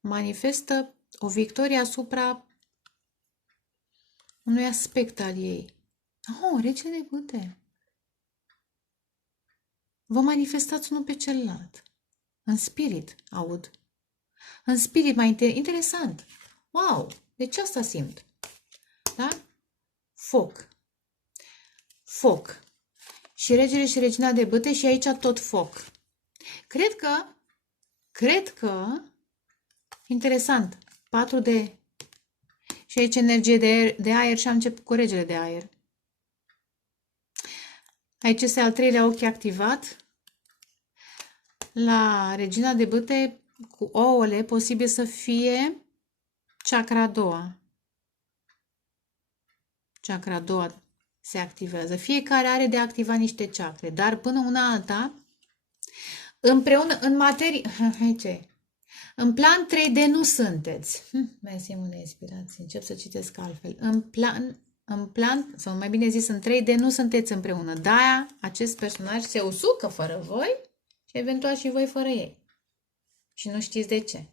manifestă o victorie asupra unui aspect al ei. Rege de bâte. Vă manifestați unul pe celălalt. În spirit, aud. În spirit mai interesant. Wow! Deci asta simt. Da? Foc. Foc. Și regele și regina de bâte și aici tot foc. Cred că, interesant, 4 de... Și aici energie de aer și am început cu regele de aer. Aici este al 3-lea ochi activat. La regina de bâte cu ouăle, posibil să fie chakra a doua. Chakra a doua se activează. Fiecare are de activat niște chakre, dar până una alta, împreună, în materie, în plan 3D nu sunteți. Mai simt de inspirație, încep să citesc altfel. În plan, sau mai bine zis, în 3D nu sunteți împreună. De-aia acest personaj se usucă fără voi și eventual și voi fără ei. Și nu știți de ce.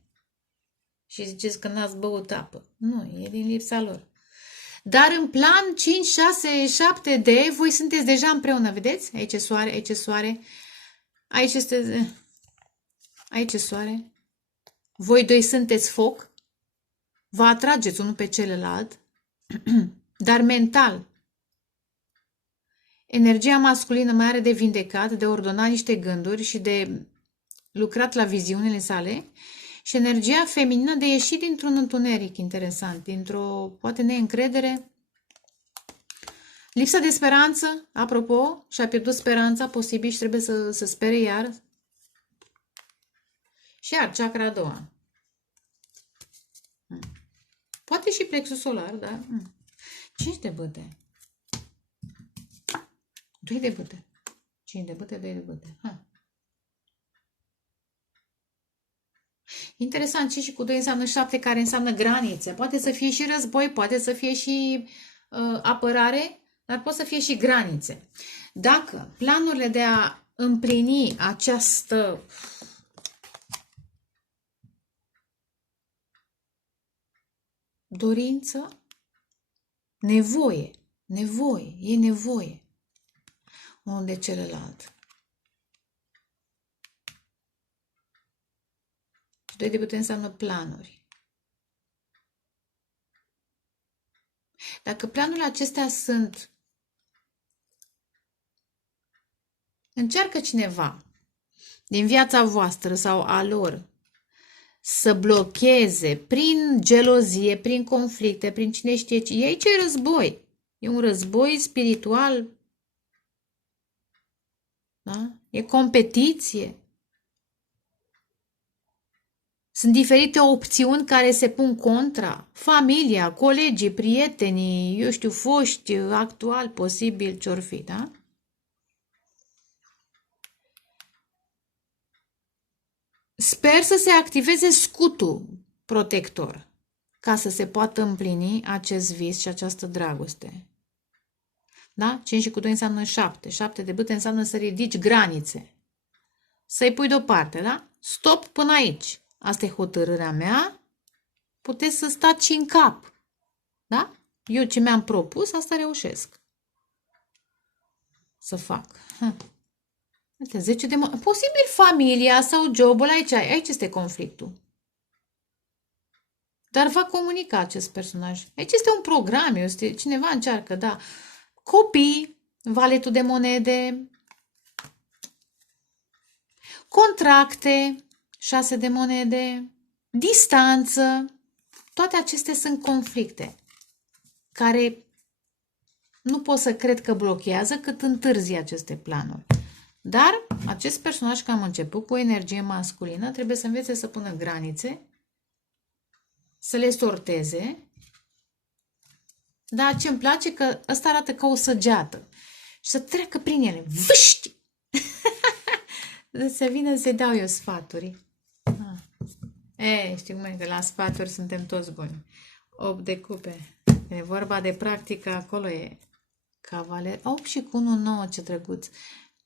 Și ziceți că n-ați băut apă. Nu, e din lipsa lor. Dar în plan 5, 6, 7D, voi sunteți deja împreună, vedeți? Aici e soare, aici e soare. Aici e soare. Voi doi sunteți foc. Vă atrageți unul pe celălalt. Dar mental. Energia masculină mai are de vindecat, de ordonat niște gânduri și de lucrat la viziunile sale. Și energia feminină de ieși dintr-un întuneric interesant, dintr-o, poate, neîncredere. Lipsa de speranță, apropo, și-a pierdut speranța, posibil, și trebuie să spere iar. Și iar, chakra a doua. Poate și plexul solar, da? 5 de bâte. 2 de bâte. 5 de bâte, 2 de bâte. Interesant, 5 și cu 2 înseamnă 7, care înseamnă granițe. Poate să fie și război, poate să fie și apărare, dar pot să fie și granițe. Dacă planurile de a împlini această dorință, nevoie, e nevoie unul de celălalt. 2 de bâte înseamnă planuri. Dacă planurile acestea sunt, încearcă cineva din viața voastră sau a lor să blocheze prin gelozie, prin conflicte, prin cine știe ce. E aici e război. E un război spiritual. Da? E competiție. Sunt diferite opțiuni care se pun contra. Familia, colegii, prietenii, eu știu, foști, actual, posibil, ce-or fi, da? Sper să se activeze scutul protector ca să se poată împlini acest vis și această dragoste. Da? 5 și cu 2 înseamnă 7. 7 de bâte înseamnă să ridici granițe. Să-i pui deoparte, da? Stop până aici. Asta e hotărârea mea. Puteți să stați și în cap. Da? Eu ce mi-am propus, asta reușesc să fac. Uite, 10 de posibil familia sau jobul, aici este conflictul. Dar va comunica acest personaj. Aici este un program, este, cineva încearcă, da. Copii, valetul de monede, contracte, 6 de monede, distanță, toate acestea sunt conflicte care nu pot să cred că blochează, cât întârzi aceste planuri. Dar acest personaj, că am început cu energie masculină, trebuie să învețe să pună granițe, să le sorteze. Dar ce îmi place, că ăsta arată ca o săgeată și să treacă prin ele. Vâști! Să vină să dau eu sfaturi. Ah. Știu cum e, că la sfaturi suntem toți buni. 8 de cupe. E vorba de practică, acolo e cavaler. 8 și cu 1, 9, ce drăguț.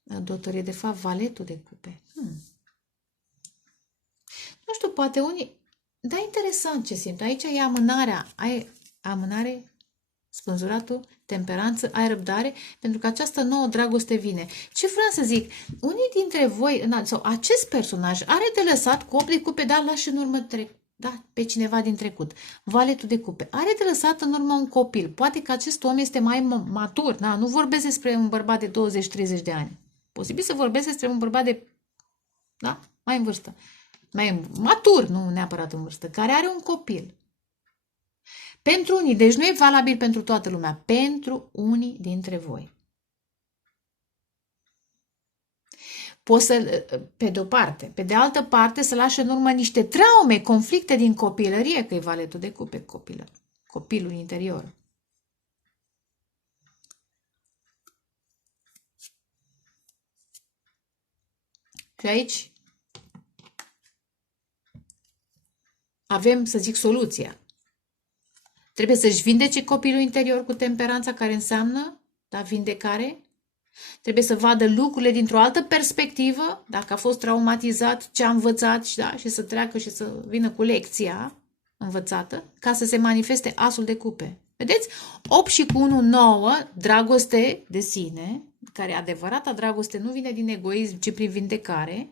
Dotorie, de fapt, valetul de cupe. Nu știu, poate unii... Da, interesant ce simt. Aici e amânarea. Ai amânare, spânzuratul, temperanță, ai răbdare, pentru că această nouă dragoste vine. Ce vreau să zic? Unii dintre voi, sau acest personaj, are de lăsat cu 8 de cupe, dar lași în urmă pe cineva din trecut. Valetul de cupe. Are de lăsat în urmă un copil. Poate că acest om este mai matur. Da? Nu vorbesc despre un bărbat de 20-30 de ani. Posibil să vorbesc despre un bărbat de... Da? Mai în vârstă. Mai matur, nu neapărat în vârstă, care are un copil. Pentru unii, deci nu e valabil pentru toată lumea, pentru unii dintre voi. Poți să, pe de-o parte, pe de altă parte să lași în urmă niște traume, conflicte din copilărie, că e valetul de cupe, copilul interior. Și aici avem, să zic, soluția. Trebuie să-și vindece copilul interior cu temperanța, care înseamnă, da, vindecare. Trebuie să vadă lucrurile dintr-o altă perspectivă, dacă a fost traumatizat, ce a învățat, da, și să treacă și să vină cu lecția învățată, ca să se manifeste asul de cupe. Vedeți? 8 și cu 1, 9, dragoste de sine, care adevărata dragoste nu vine din egoism, ci prin vindecare.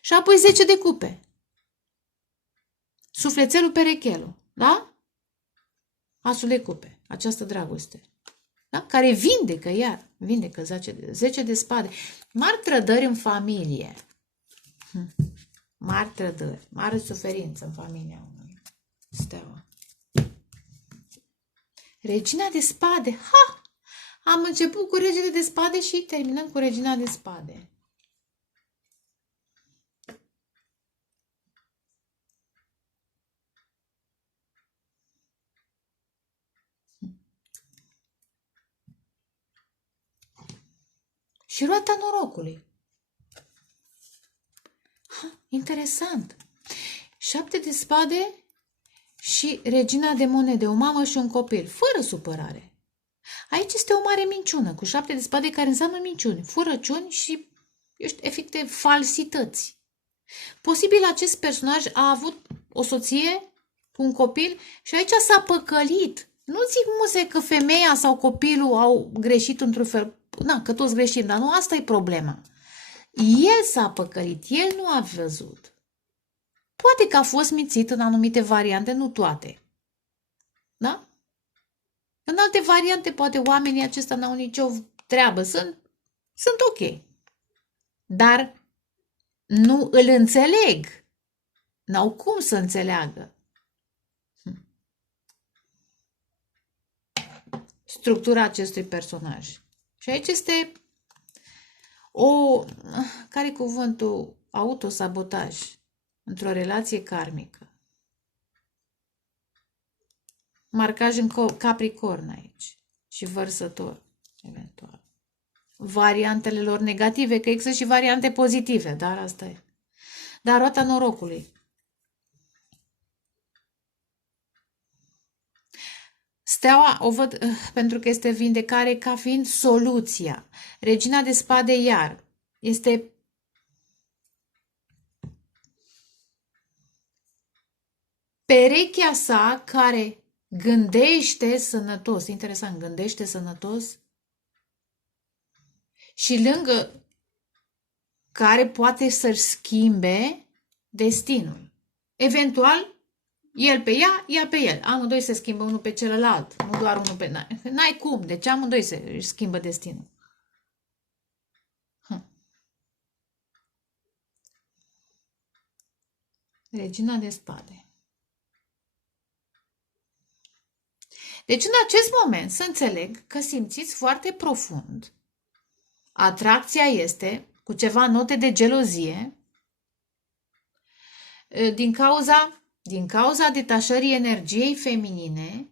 Și apoi 10 de cupe. Sufletelul perechelul, da? Asul de cupe, această dragoste, da? Care vindecă 10 de spade. Mari trădări în familie. Mari trădări, mare suferință în familia unui. Steaua. Regina de spade. Ha! Am început cu regele de spade și terminăm cu regina de spade. Și roata norocului. Interesant. 7 de spade și regina de monede, o mamă și un copil, fără supărare. Aici este o mare minciună, cu 7 de spade, care înseamnă minciuni, furăciuni și, efectiv, falsități. Posibil acest personaj a avut o soție cu un copil și aici s-a păcălit. Nu zic muse că femeia sau copilul au greșit într-un fel. Na, că toți greșim, dar nu asta e problema. El s-a păcălit, el nu a văzut. Poate că a fost mințit în anumite variante, nu toate. Da? În alte variante, poate oamenii acestea n-au nicio treabă, sunt ok. Dar nu îl înțeleg. N-au cum să înțeleagă. Structura acestui personaj. Și aici este care-i cuvântul? Autosabotaj într-o relație karmică. Marcaj în Capricorn aici și Vărsător, eventual. Variantele lor negative, că există și variante pozitive, dar asta e. Dar roata norocului. Steaua o văd, pentru că este vindecare, ca fiind soluția. Regina de spade, iar, este perechea sa care gândește sănătos. Interesant, gândește sănătos. Și lângă care poate să-și schimbe destinul. Eventual, el pe ea pe el. Amândoi se schimbă unul pe celălalt, nu doar unul pe... N-ai cum, deci amândoi își schimbă destinul. Regina de spade. Deci în acest moment să înțeleg că simțiți foarte profund. Atracția este cu ceva note de gelozie din cauza detașării energiei feminine.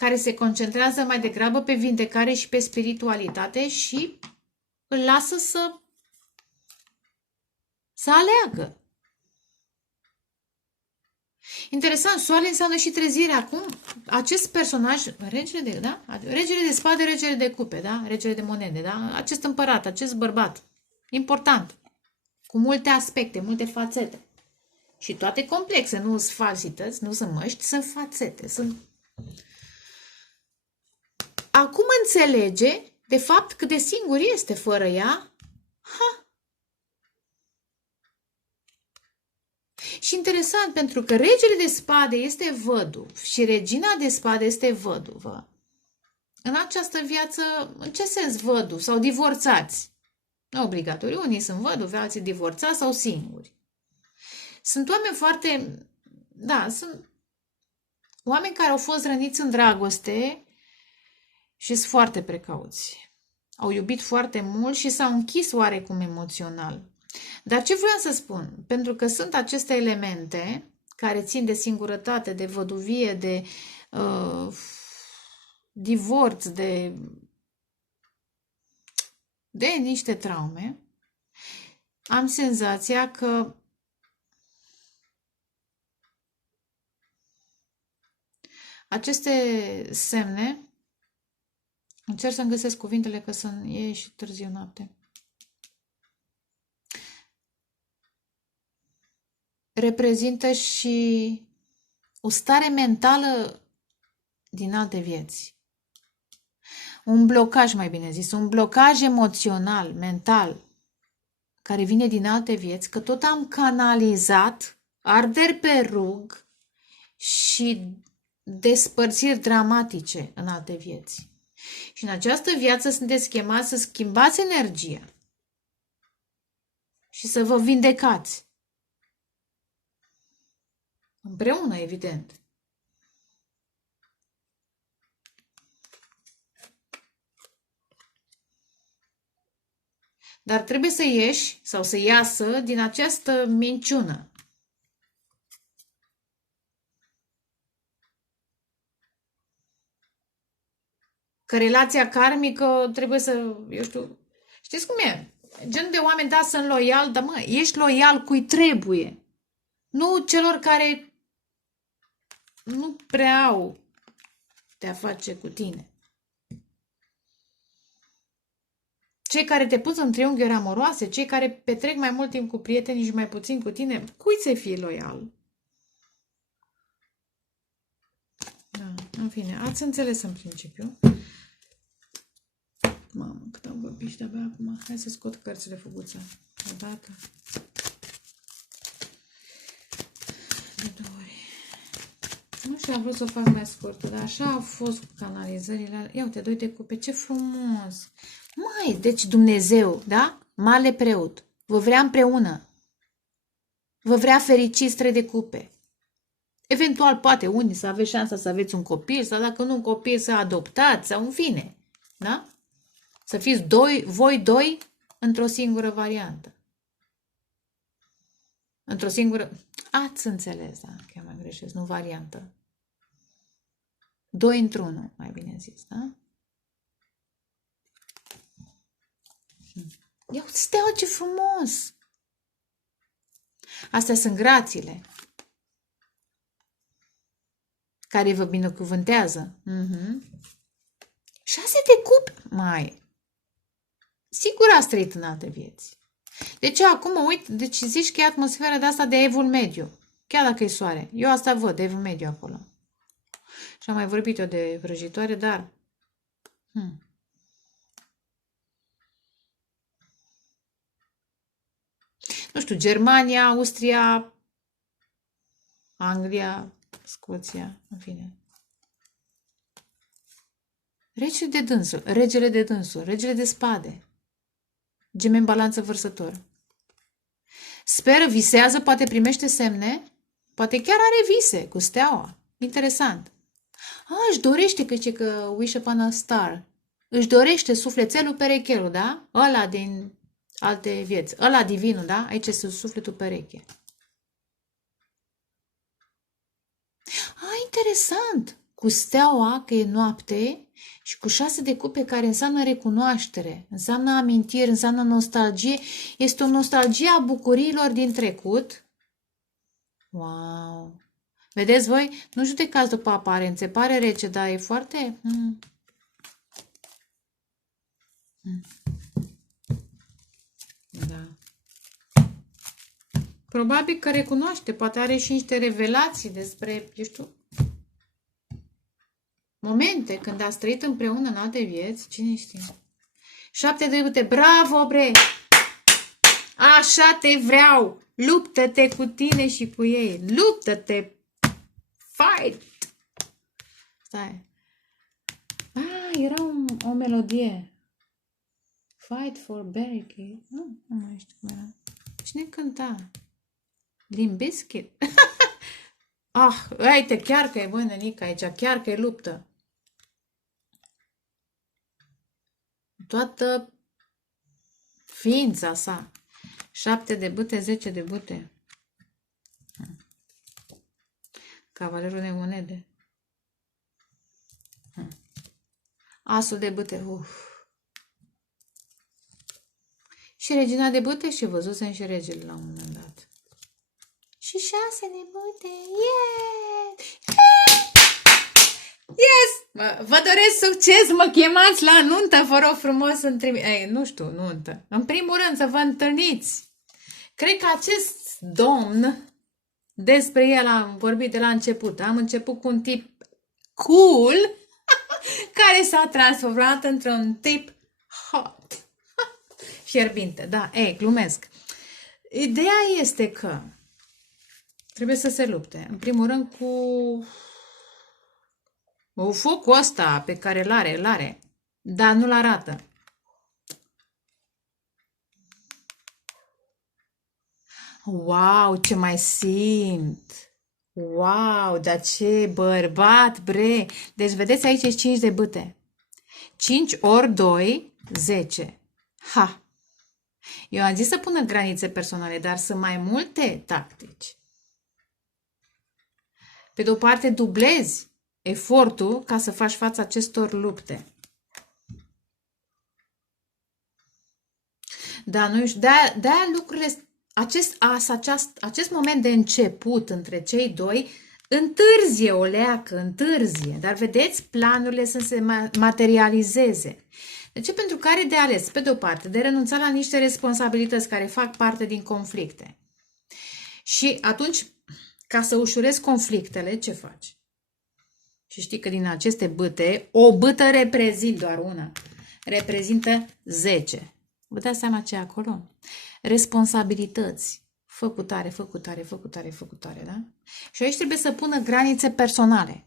care se concentrează mai degrabă pe vindecare și pe spiritualitate și îl lasă să aleagă. Interesant, soarele înseamnă și trezire. Acum, acest personaj, regele de spade, regele de cupe, da? Regele de monede, da? Acest împărat, acest bărbat, important, cu multe aspecte, multe fațete. Și toate complexe, nu sunt falsități, nu sunt măști, sunt fațete. Acum înțelege, de fapt, cât de singur este fără ea. Și interesant, pentru că regele de spade este văduv și regina de spade este văduvă. În această viață, în ce sens văduv sau divorțați? Nu obligatoriu, unii sunt văduvi, alții divorțați sau singuri. Sunt oameni foarte, sunt oameni care au fost răniți în dragoste și sunt foarte precauți. Au iubit foarte mult și s-au închis oarecum emoțional. Dar ce vreau să spun? Pentru că sunt aceste elemente care țin de singurătate, de văduvie, de divorț, de niște traume, am senzația că aceste semne, încerc să-mi găsesc cuvintele că e și târziu noapte, reprezintă și o stare mentală din alte vieți. Un blocaj, mai bine zis, un blocaj emoțional, mental, care vine din alte vieți, că tot am canalizat arderi pe rug și despărțiri dramatice în alte vieți. Și în această viață sunteți chemați să schimbați energia și să vă vindecați. Împreună, evident. Dar trebuie să ieși sau să iasă din această minciună. Că relația karmică trebuie să, știți cum e? Gen de oameni, sunt loiali, dar ești loial cui trebuie. Nu celor care nu prea au de-a face cu tine. Cei care te pun în triunghiuri amoroase, cei care petrec mai mult timp cu prietenii și mai puțin cu tine, cui să fii loial? Da, în fine, ați înțeles în principiu. Mamă, cât am vorbit și de-abia acum. Hai să scot cărțile, Făguța. Odată. De două ori. Nu știu, am vrut să o fac mai scurtă, dar așa a fost cu canalizările. Ia uite, 2 de cupe, ce frumos! Mai, deci Dumnezeu, da? Marele preot, vă vrea împreună. Vă vrea fericiți 3 de cupe. Eventual, poate unii să aveți șansa să aveți un copil, sau dacă nu un copil să adoptați, sau în fine, da? Să fiți voi doi într-o singură variantă. Într-o singură... Ați înțeles, da? Chiar mai greșesc, nu variantă. 2 într-unul, mai bine zis, da? Ia uite, steaua, ce frumos! Astea sunt grațiile care vă binecuvântează. 6 de cupe, mai. Sigur ați trăit în alte vieți. Deci acum uit, deci zici că e atmosfera de asta de evul mediu. Chiar dacă e soare. Eu asta văd, de evul mediu acolo. Și am mai vorbit eu de vrăjitoare, dar... Nu știu, Germania, Austria, Anglia, Scoția, în fine. Regele de dânsul, regele de spade. Gemeni balanță vărsător. Speră, visează, poate primește semne, poate chiar are vise cu steaua. Interesant. Își dorește, că zice că wish upon a star. Își dorește sufletelul perechelul, da? Ăla din alte vieți. Ăla divinul, da? Aici este sufletul pereche. Interesant. cu steaua, că e noapte, și cu 6 de cupe, care înseamnă recunoaștere, înseamnă amintiri, înseamnă nostalgie. Este o nostalgie a bucuriilor din trecut. Wow! Vedeți voi? Nu judecați după aparențe. Pare rece, dar e foarte... Da. Probabil că recunoaște, poate are și niște revelații despre, eu știu, momente când ați trăit împreună în alte vieți, cine știe. 7 de bute, bravo, bre! Așa te vreau! Luptă-te cu tine și cu ei! Luptă-te! Fight! Stai. Era o melodie. Fight for barricade. Nu mai știu cum era. Cine cânta? Limp Bizkit? Uite, chiar că e bună, Nica, aici, chiar că e luptă. Toată ființa sa. 7 de bâte, 10 de bâte. Cavalerul de monede. Asul de bâte. Și regina de bâte și văzusem și regele la un moment dat. Și 6 de bâte. Yeah! Yes! Vă doresc succes, mă chemați la nuntă, vă rog frumos, nu știu, nuntă. În primul rând să vă întâlniți. Cred că acest domn, despre el am vorbit de la început. Am început cu un tip cool, care s-a transformat într-un tip hot. Fierbinte, da, glumesc. Ideea este că trebuie să se lupte. În primul rând cu focul ăsta pe care îl are, dar nu-l arată. Wow, ce mai simt! Wow, dar ce bărbat, bre! Deci, vedeți, aici e 5 de bâte. 5 ori 2, 10. Ha! Eu am zis să pună granițe personale, dar sunt mai multe tactici. Pe de o parte, dublezi efortul ca să faci față acestor lupte. Da, nu știu, de-aia lucrurile, acest moment de început între cei doi întârzie o leacă, întârzie. Dar vedeți, planurile să se materializeze. De ce? Pentru că are de ales, pe de o parte, de renunța la niște responsabilități care fac parte din conflicte. Și atunci, ca să ușurezi conflictele, ce faci? Și știi că din aceste bâte, o bâtă reprezintă doar una. Reprezintă 10. Vă dați seama ce e acolo? Responsabilități. Făcutare, da? Și aici trebuie să pună granițe personale.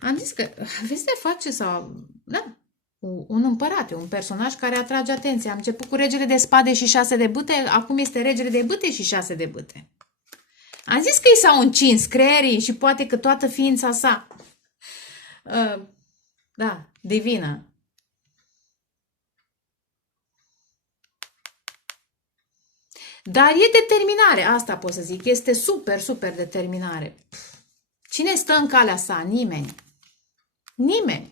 Am zis că aveți de face sau... Da, un împărat, un personaj care atrage atenție. Am început cu regele de spade și 6 de bâte, acum este regele de bâte și 6 de bâte. Am zis că i s-au încins creierii și poate că toată ființa sa, divină. Dar e determinare, asta pot să zic, este super determinare. Cine stă în calea sa? Nimeni. Nimeni.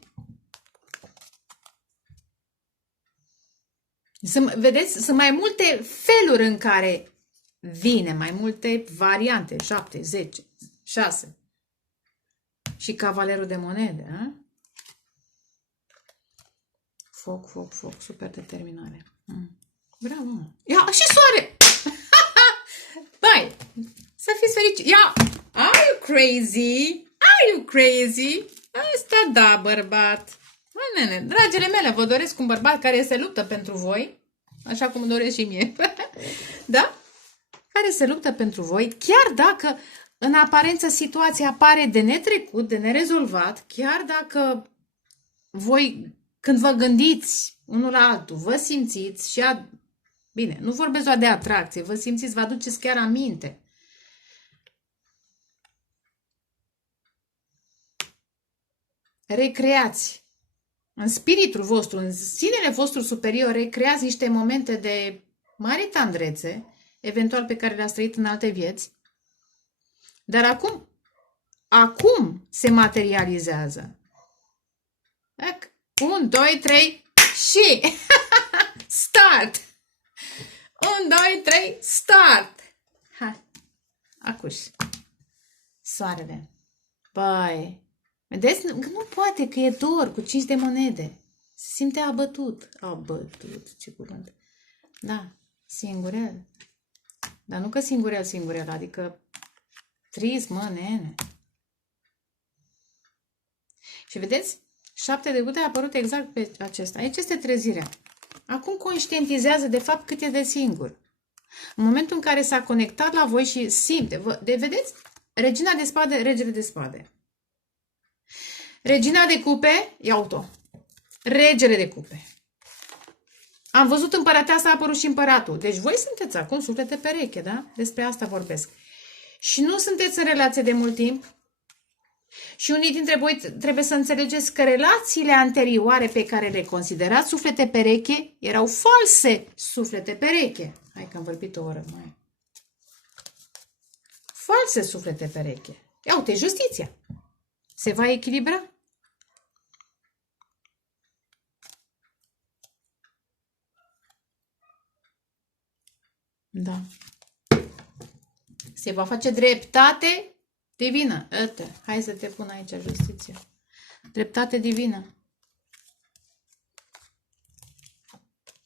Vedeți, sunt mai multe feluri în care vine, mai multe variante, 7, 10, 6. Și cavalerul de monede, a? Foc, super determinare. Bravo! Ia, și soare! Bai, să fiți fericiți! Ia! Are you crazy? Are you crazy? Asta da, bărbat! Nene, dragile mele, vă doresc un bărbat care se luptă pentru voi, așa cum doresc și mie. Da? Care se luptă pentru voi, chiar dacă în aparență situația pare de netrecut, de nerezolvat, chiar dacă voi, când vă gândiți unul la altul, vă simțiți și bine, nu vorbesc doar de atracție, vă simțiți, vă aduceți chiar aminte. Recreați în spiritul vostru, în sinele vostru superior, recreați niște momente de mare tandrețe, eventual pe care le-ați trăit în alte vieți, dar acum acum se materializează. 1, 2, 3 și start! 1, 2, 3, start! Hai, acuș. Soarele. Băi, vedeți? Nu poate că e dor cu 5 de monede. Se simte abătut. Abătut, ce cuvânt. Da, singurel. Dar nu că singurel, adică trist, mă, nene. Și vedeți? 7 de bute a apărut exact pe acesta. Aici este trezirea. Acum conștientizează de fapt cât e de singur. În momentul în care s-a conectat la voi și simte. Vedeți? Regina de spade, regele de spade. Regina de cupe, iau-o. Regele de cupe. Am văzut împărateasa, a apărut și împăratul. Deci voi sunteți acum suflete pereche, da? Despre asta vorbesc. Și nu sunteți în relație de mult timp. Și unii dintre voi trebuie să înțelegeți că relațiile anterioare pe care le considerați suflete pereche erau false suflete pereche. Hai că am vorbit o oră mai. False suflete pereche. Ia uite, justiția. Se va echilibra? Da. Se va face dreptate divină. Uite, hai să te pun aici justiția. Dreptate divină.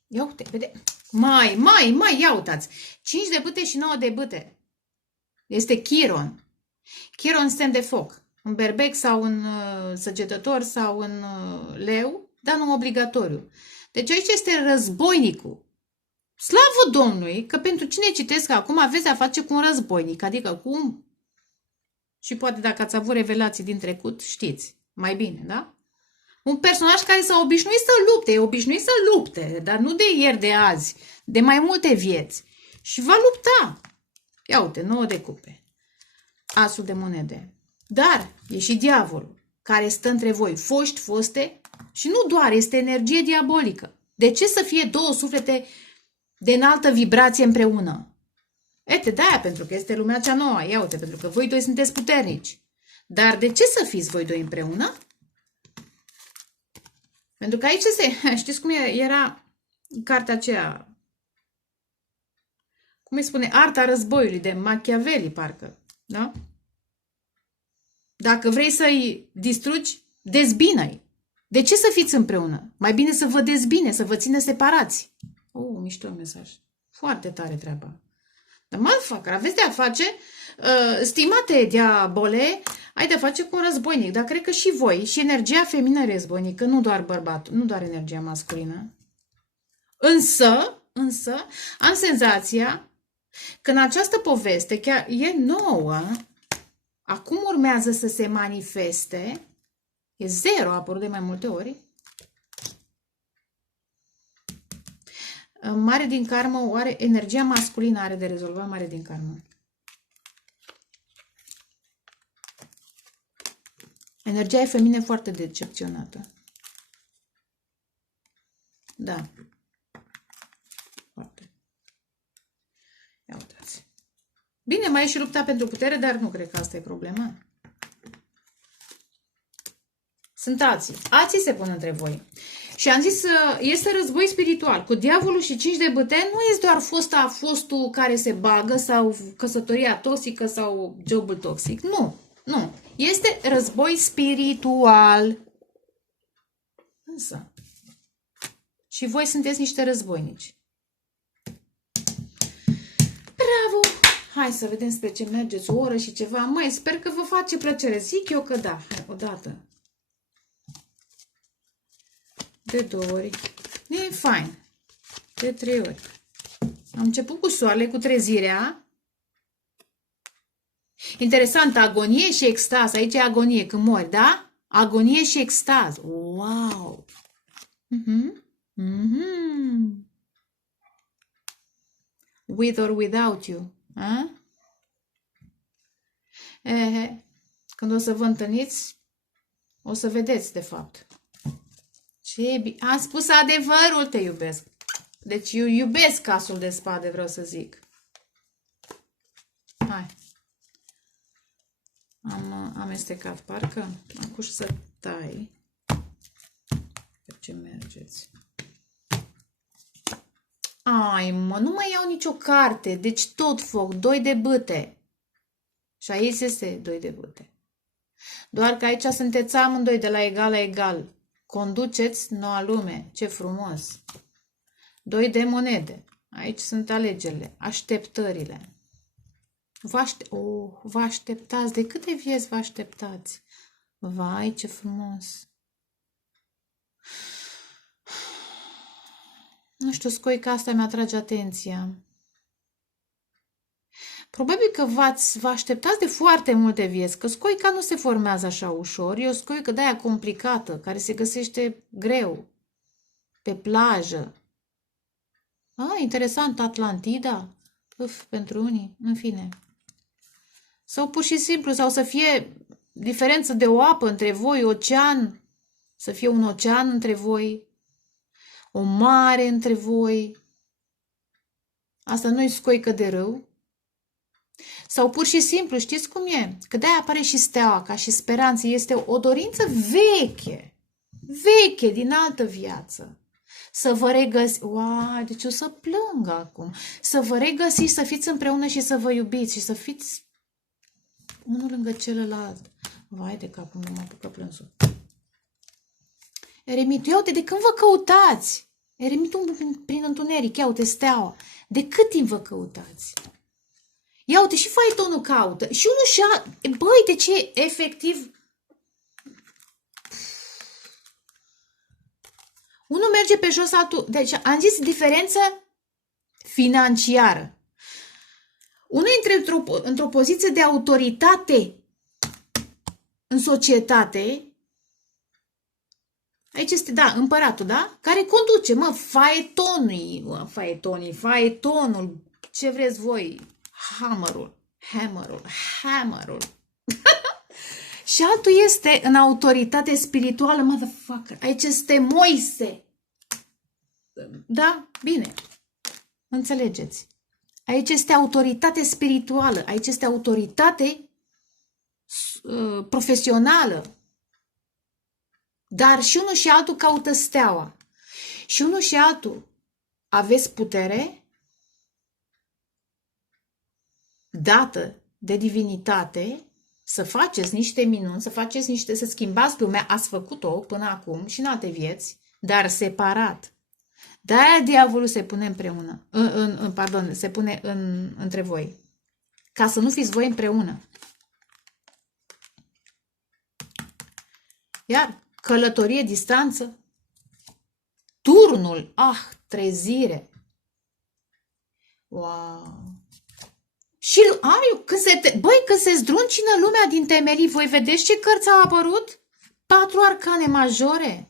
Ia uite, vede. Mai, ia uitați. 5 de bâte și 9 de bâte. Este Chiron. Chiron semn de foc. Un berbec sau un săgetător sau un leu, dar nu obligatoriu. Deci aici este războinicul. Slavă Domnului că pentru cine citesc acum aveți a face cu un războinic, adică cu un... Și poate dacă ați avut revelații din trecut, știți mai bine, da? Un personaj care s-a obișnuit să lupte, e obișnuit să lupte, dar nu de ieri, de azi, de mai multe vieți. Și va lupta. Ia uite, 9 de cupe. Asul de monede. Dar e și diavolul, care stă între voi, foști, foste, și nu doar, este energie diabolică. De ce să fie două suflete de înaltă vibrație împreună? Ete, de-aia, pentru că este lumea cea nouă. Ia uite, pentru că voi doi sunteți puternici. Dar de ce să fiți voi doi împreună? Pentru că aici știți cum era cartea aceea, cum îi spune, Arta războiului de Machiavelli, parcă, da? Dacă vrei să-i distrugi, dezbină-i. De ce să fiți împreună? Mai bine să vă dezbine, să vă ține separați. Mișto mesaj. Foarte tare treaba. Dar motherfucker, aveți de-a face, stimate diabole, ai de-a face cu un războinic. Dar cred că și voi, și energia feminină războinică, nu doar bărbatul, nu doar energia masculină. Însă, am senzația că în această poveste, chiar e nouă, acum urmează să se manifeste, e 0, a apărut de mai multe ori, mare din karmă, oare energia masculină are de rezolvat mare din karmă? Energia e feminină foarte decepționată. Da. Foarte. Ia uitați. Bine, mai e și lupta pentru putere, dar nu cred că asta e problema. Sunt alții. Alții se pun între voi. Și am zis, este război spiritual. Cu diavolul și 5 de bâte nu este doar fostul care se bagă sau căsătoria toxică sau jobul toxic. Nu. Este război spiritual. Însă. Și voi sunteți niște războinici. Bravo! Hai să vedem spre ce mergeți, o oră și ceva. Mai sper că vă face plăcere. Zic eu că da. Hai, odată. De 2 ori. E fain. De 3 ori. Am început cu soarele, cu trezirea. Interesant, agonie și extaz. Aici e agonie, când mori, da? Agonie și extaz. Wow! With or without you. Când o să vă întâlniți, o să vedeți, de fapt. Am spus adevărul, te iubesc. Deci eu iubesc asul de spade, vreau să zic. Hai. Am amestecat, parcă. Acum să tai. Pe ce mergeți? Ai, mă, nu mai iau nicio carte. Deci tot foc. 2 de bâte. Și aici este 2 de bâte. Doar că aici sunteți amândoi de la egal la egal. Conduceți noua lume. Ce frumos. 2 de monede. Aici sunt alegerile. Așteptările. Vă așteptați. De câte vieți vă așteptați? Vai, ce frumos. Nu știu, scoica asta mi-atrage atenția. Probabil că vă așteptați de foarte multe vieți, că scoica nu se formează așa ușor. E o scoică de-aia complicată, care se găsește greu, pe plajă. Interesant, Atlantida. Pentru unii, în fine. Sau pur și simplu, sau să fie diferență de o apă între voi, ocean, să fie un ocean între voi, o mare între voi. Asta nu-i scoică de râu. Sau pur și simplu, știți cum e? Că de-aia apare și steaua, ca și speranță. Este o dorință veche, veche, din altă viață. Să vă regăsiți, deci o să plâng acum, să vă regăsiți, să fiți împreună și să vă iubiți și să fiți unul lângă celălalt. Vai de capul meu, mă apucă plânsul. Eremit, ia uite, de când vă căutați? Eremitul prin întuneric, ia uite, steaua. De cât timp vă căutați? Ia uite, și faetonul caută. Și unul și-a... Băi, de ce efectiv... Unul merge pe jos, altul... Deci am zis diferență financiară. Unul intră într-o poziție de autoritate în societate. Aici este, da, împăratul, da? Care conduce, faetonul, ce vreți voi, hammerul. Și altul este în autoritate spirituală, motherfucker. Aici este Moise. Da? Bine. Înțelegeți. Aici este autoritate spirituală. Aici este autoritate profesională. Dar și unul și altul caută steaua. Și unul și altul aveți putere dată de divinitate să faceți niște minuni, să schimbați lumea. Ați făcut-o până acum și în alte vieți, dar separat. De-aia diavolul se pune împreună. Se pune între voi. Ca să nu fiți voi împreună. Iar călătorie, distanță, turnul, trezire. Wow! Și când se zdruncină lumea din temelii, voi vedeți ce cărți au apărut? 4 arcane majore.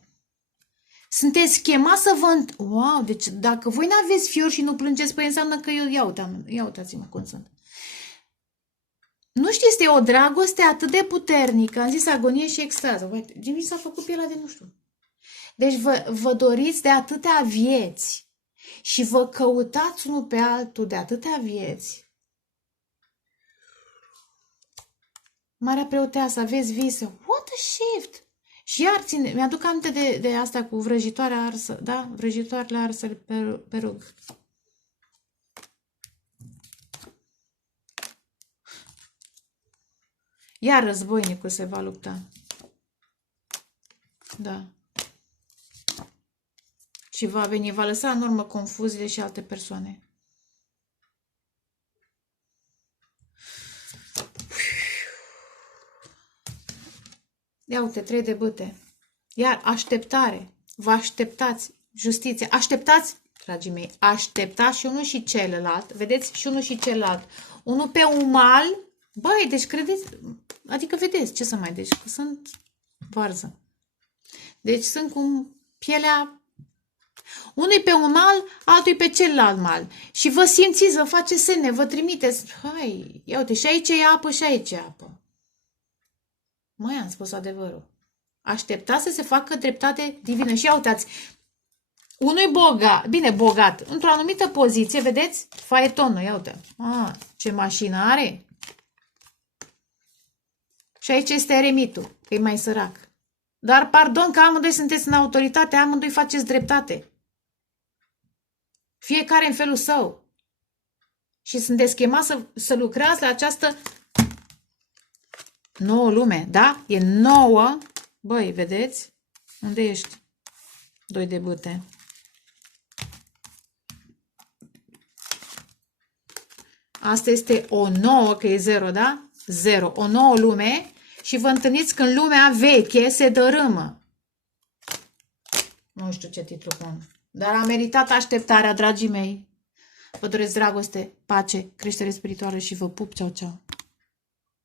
Sunteți chemați să vă... Wow, deci dacă voi n-aveți fiori și nu plângeți, păi înseamnă că eu ia uitați-mă cum sunt. Nu știu, este o dragoste atât de puternică, am zis agonie și extază. Uite, Jimmy s-a făcut pielea de nu știu. Deci vă doriți de atâtea vieți și vă căutați unul pe altul de atâtea vieți. Marea Preoteasă, aveți vise. What a shift! Și iar mi-aduc aminte de asta cu vrăjitoarea arsă, da? Vrăjitoarele arsă pe rug. Iar războinicul se va lupta. Da. Și va lăsa în urmă confuziile și alte persoane. Ia uite, 3 de bâte. Iar așteptare. Vă așteptați. Justiție. Așteptați, dragii mei. Așteptați și unul și celălalt. Vedeți? Și unul și celălalt. Unul pe un mal. Băi, deci credeți... Adică vedeți ce să mai... Deci că sunt varză. Deci sunt cu pielea... Unul pe un mal, altul pe celălalt mal. Și vă simțiți, vă face semne, vă trimiteți. Hai, ia uite, și aici e apă și aici e apă. Mai am spus adevărul. Așteptați să se facă dreptate divină. Și ia uitați, unul bogat, bine bogat, într-o anumită poziție, vedeți? Faetonul, ia uite. Ce mașină are? Și aici este eremitul, că e mai sărac. Dar pardon că amândoi sunteți în autoritate, amândoi faceți dreptate. Fiecare în felul său. Și sunteți chemați să lucrați la această nouă lume, da? E nouă. Băi, vedeți? Unde ești? Doi de bâte. Asta este o nouă, că e 0, da? 0. O nouă lume și vă întâlniți când lumea veche se dărâmă. Nu știu ce titlu pun. Dar a meritat așteptarea, dragii mei. Vă doresc dragoste, pace, creștere spirituală și vă pup. Ceau, ceau.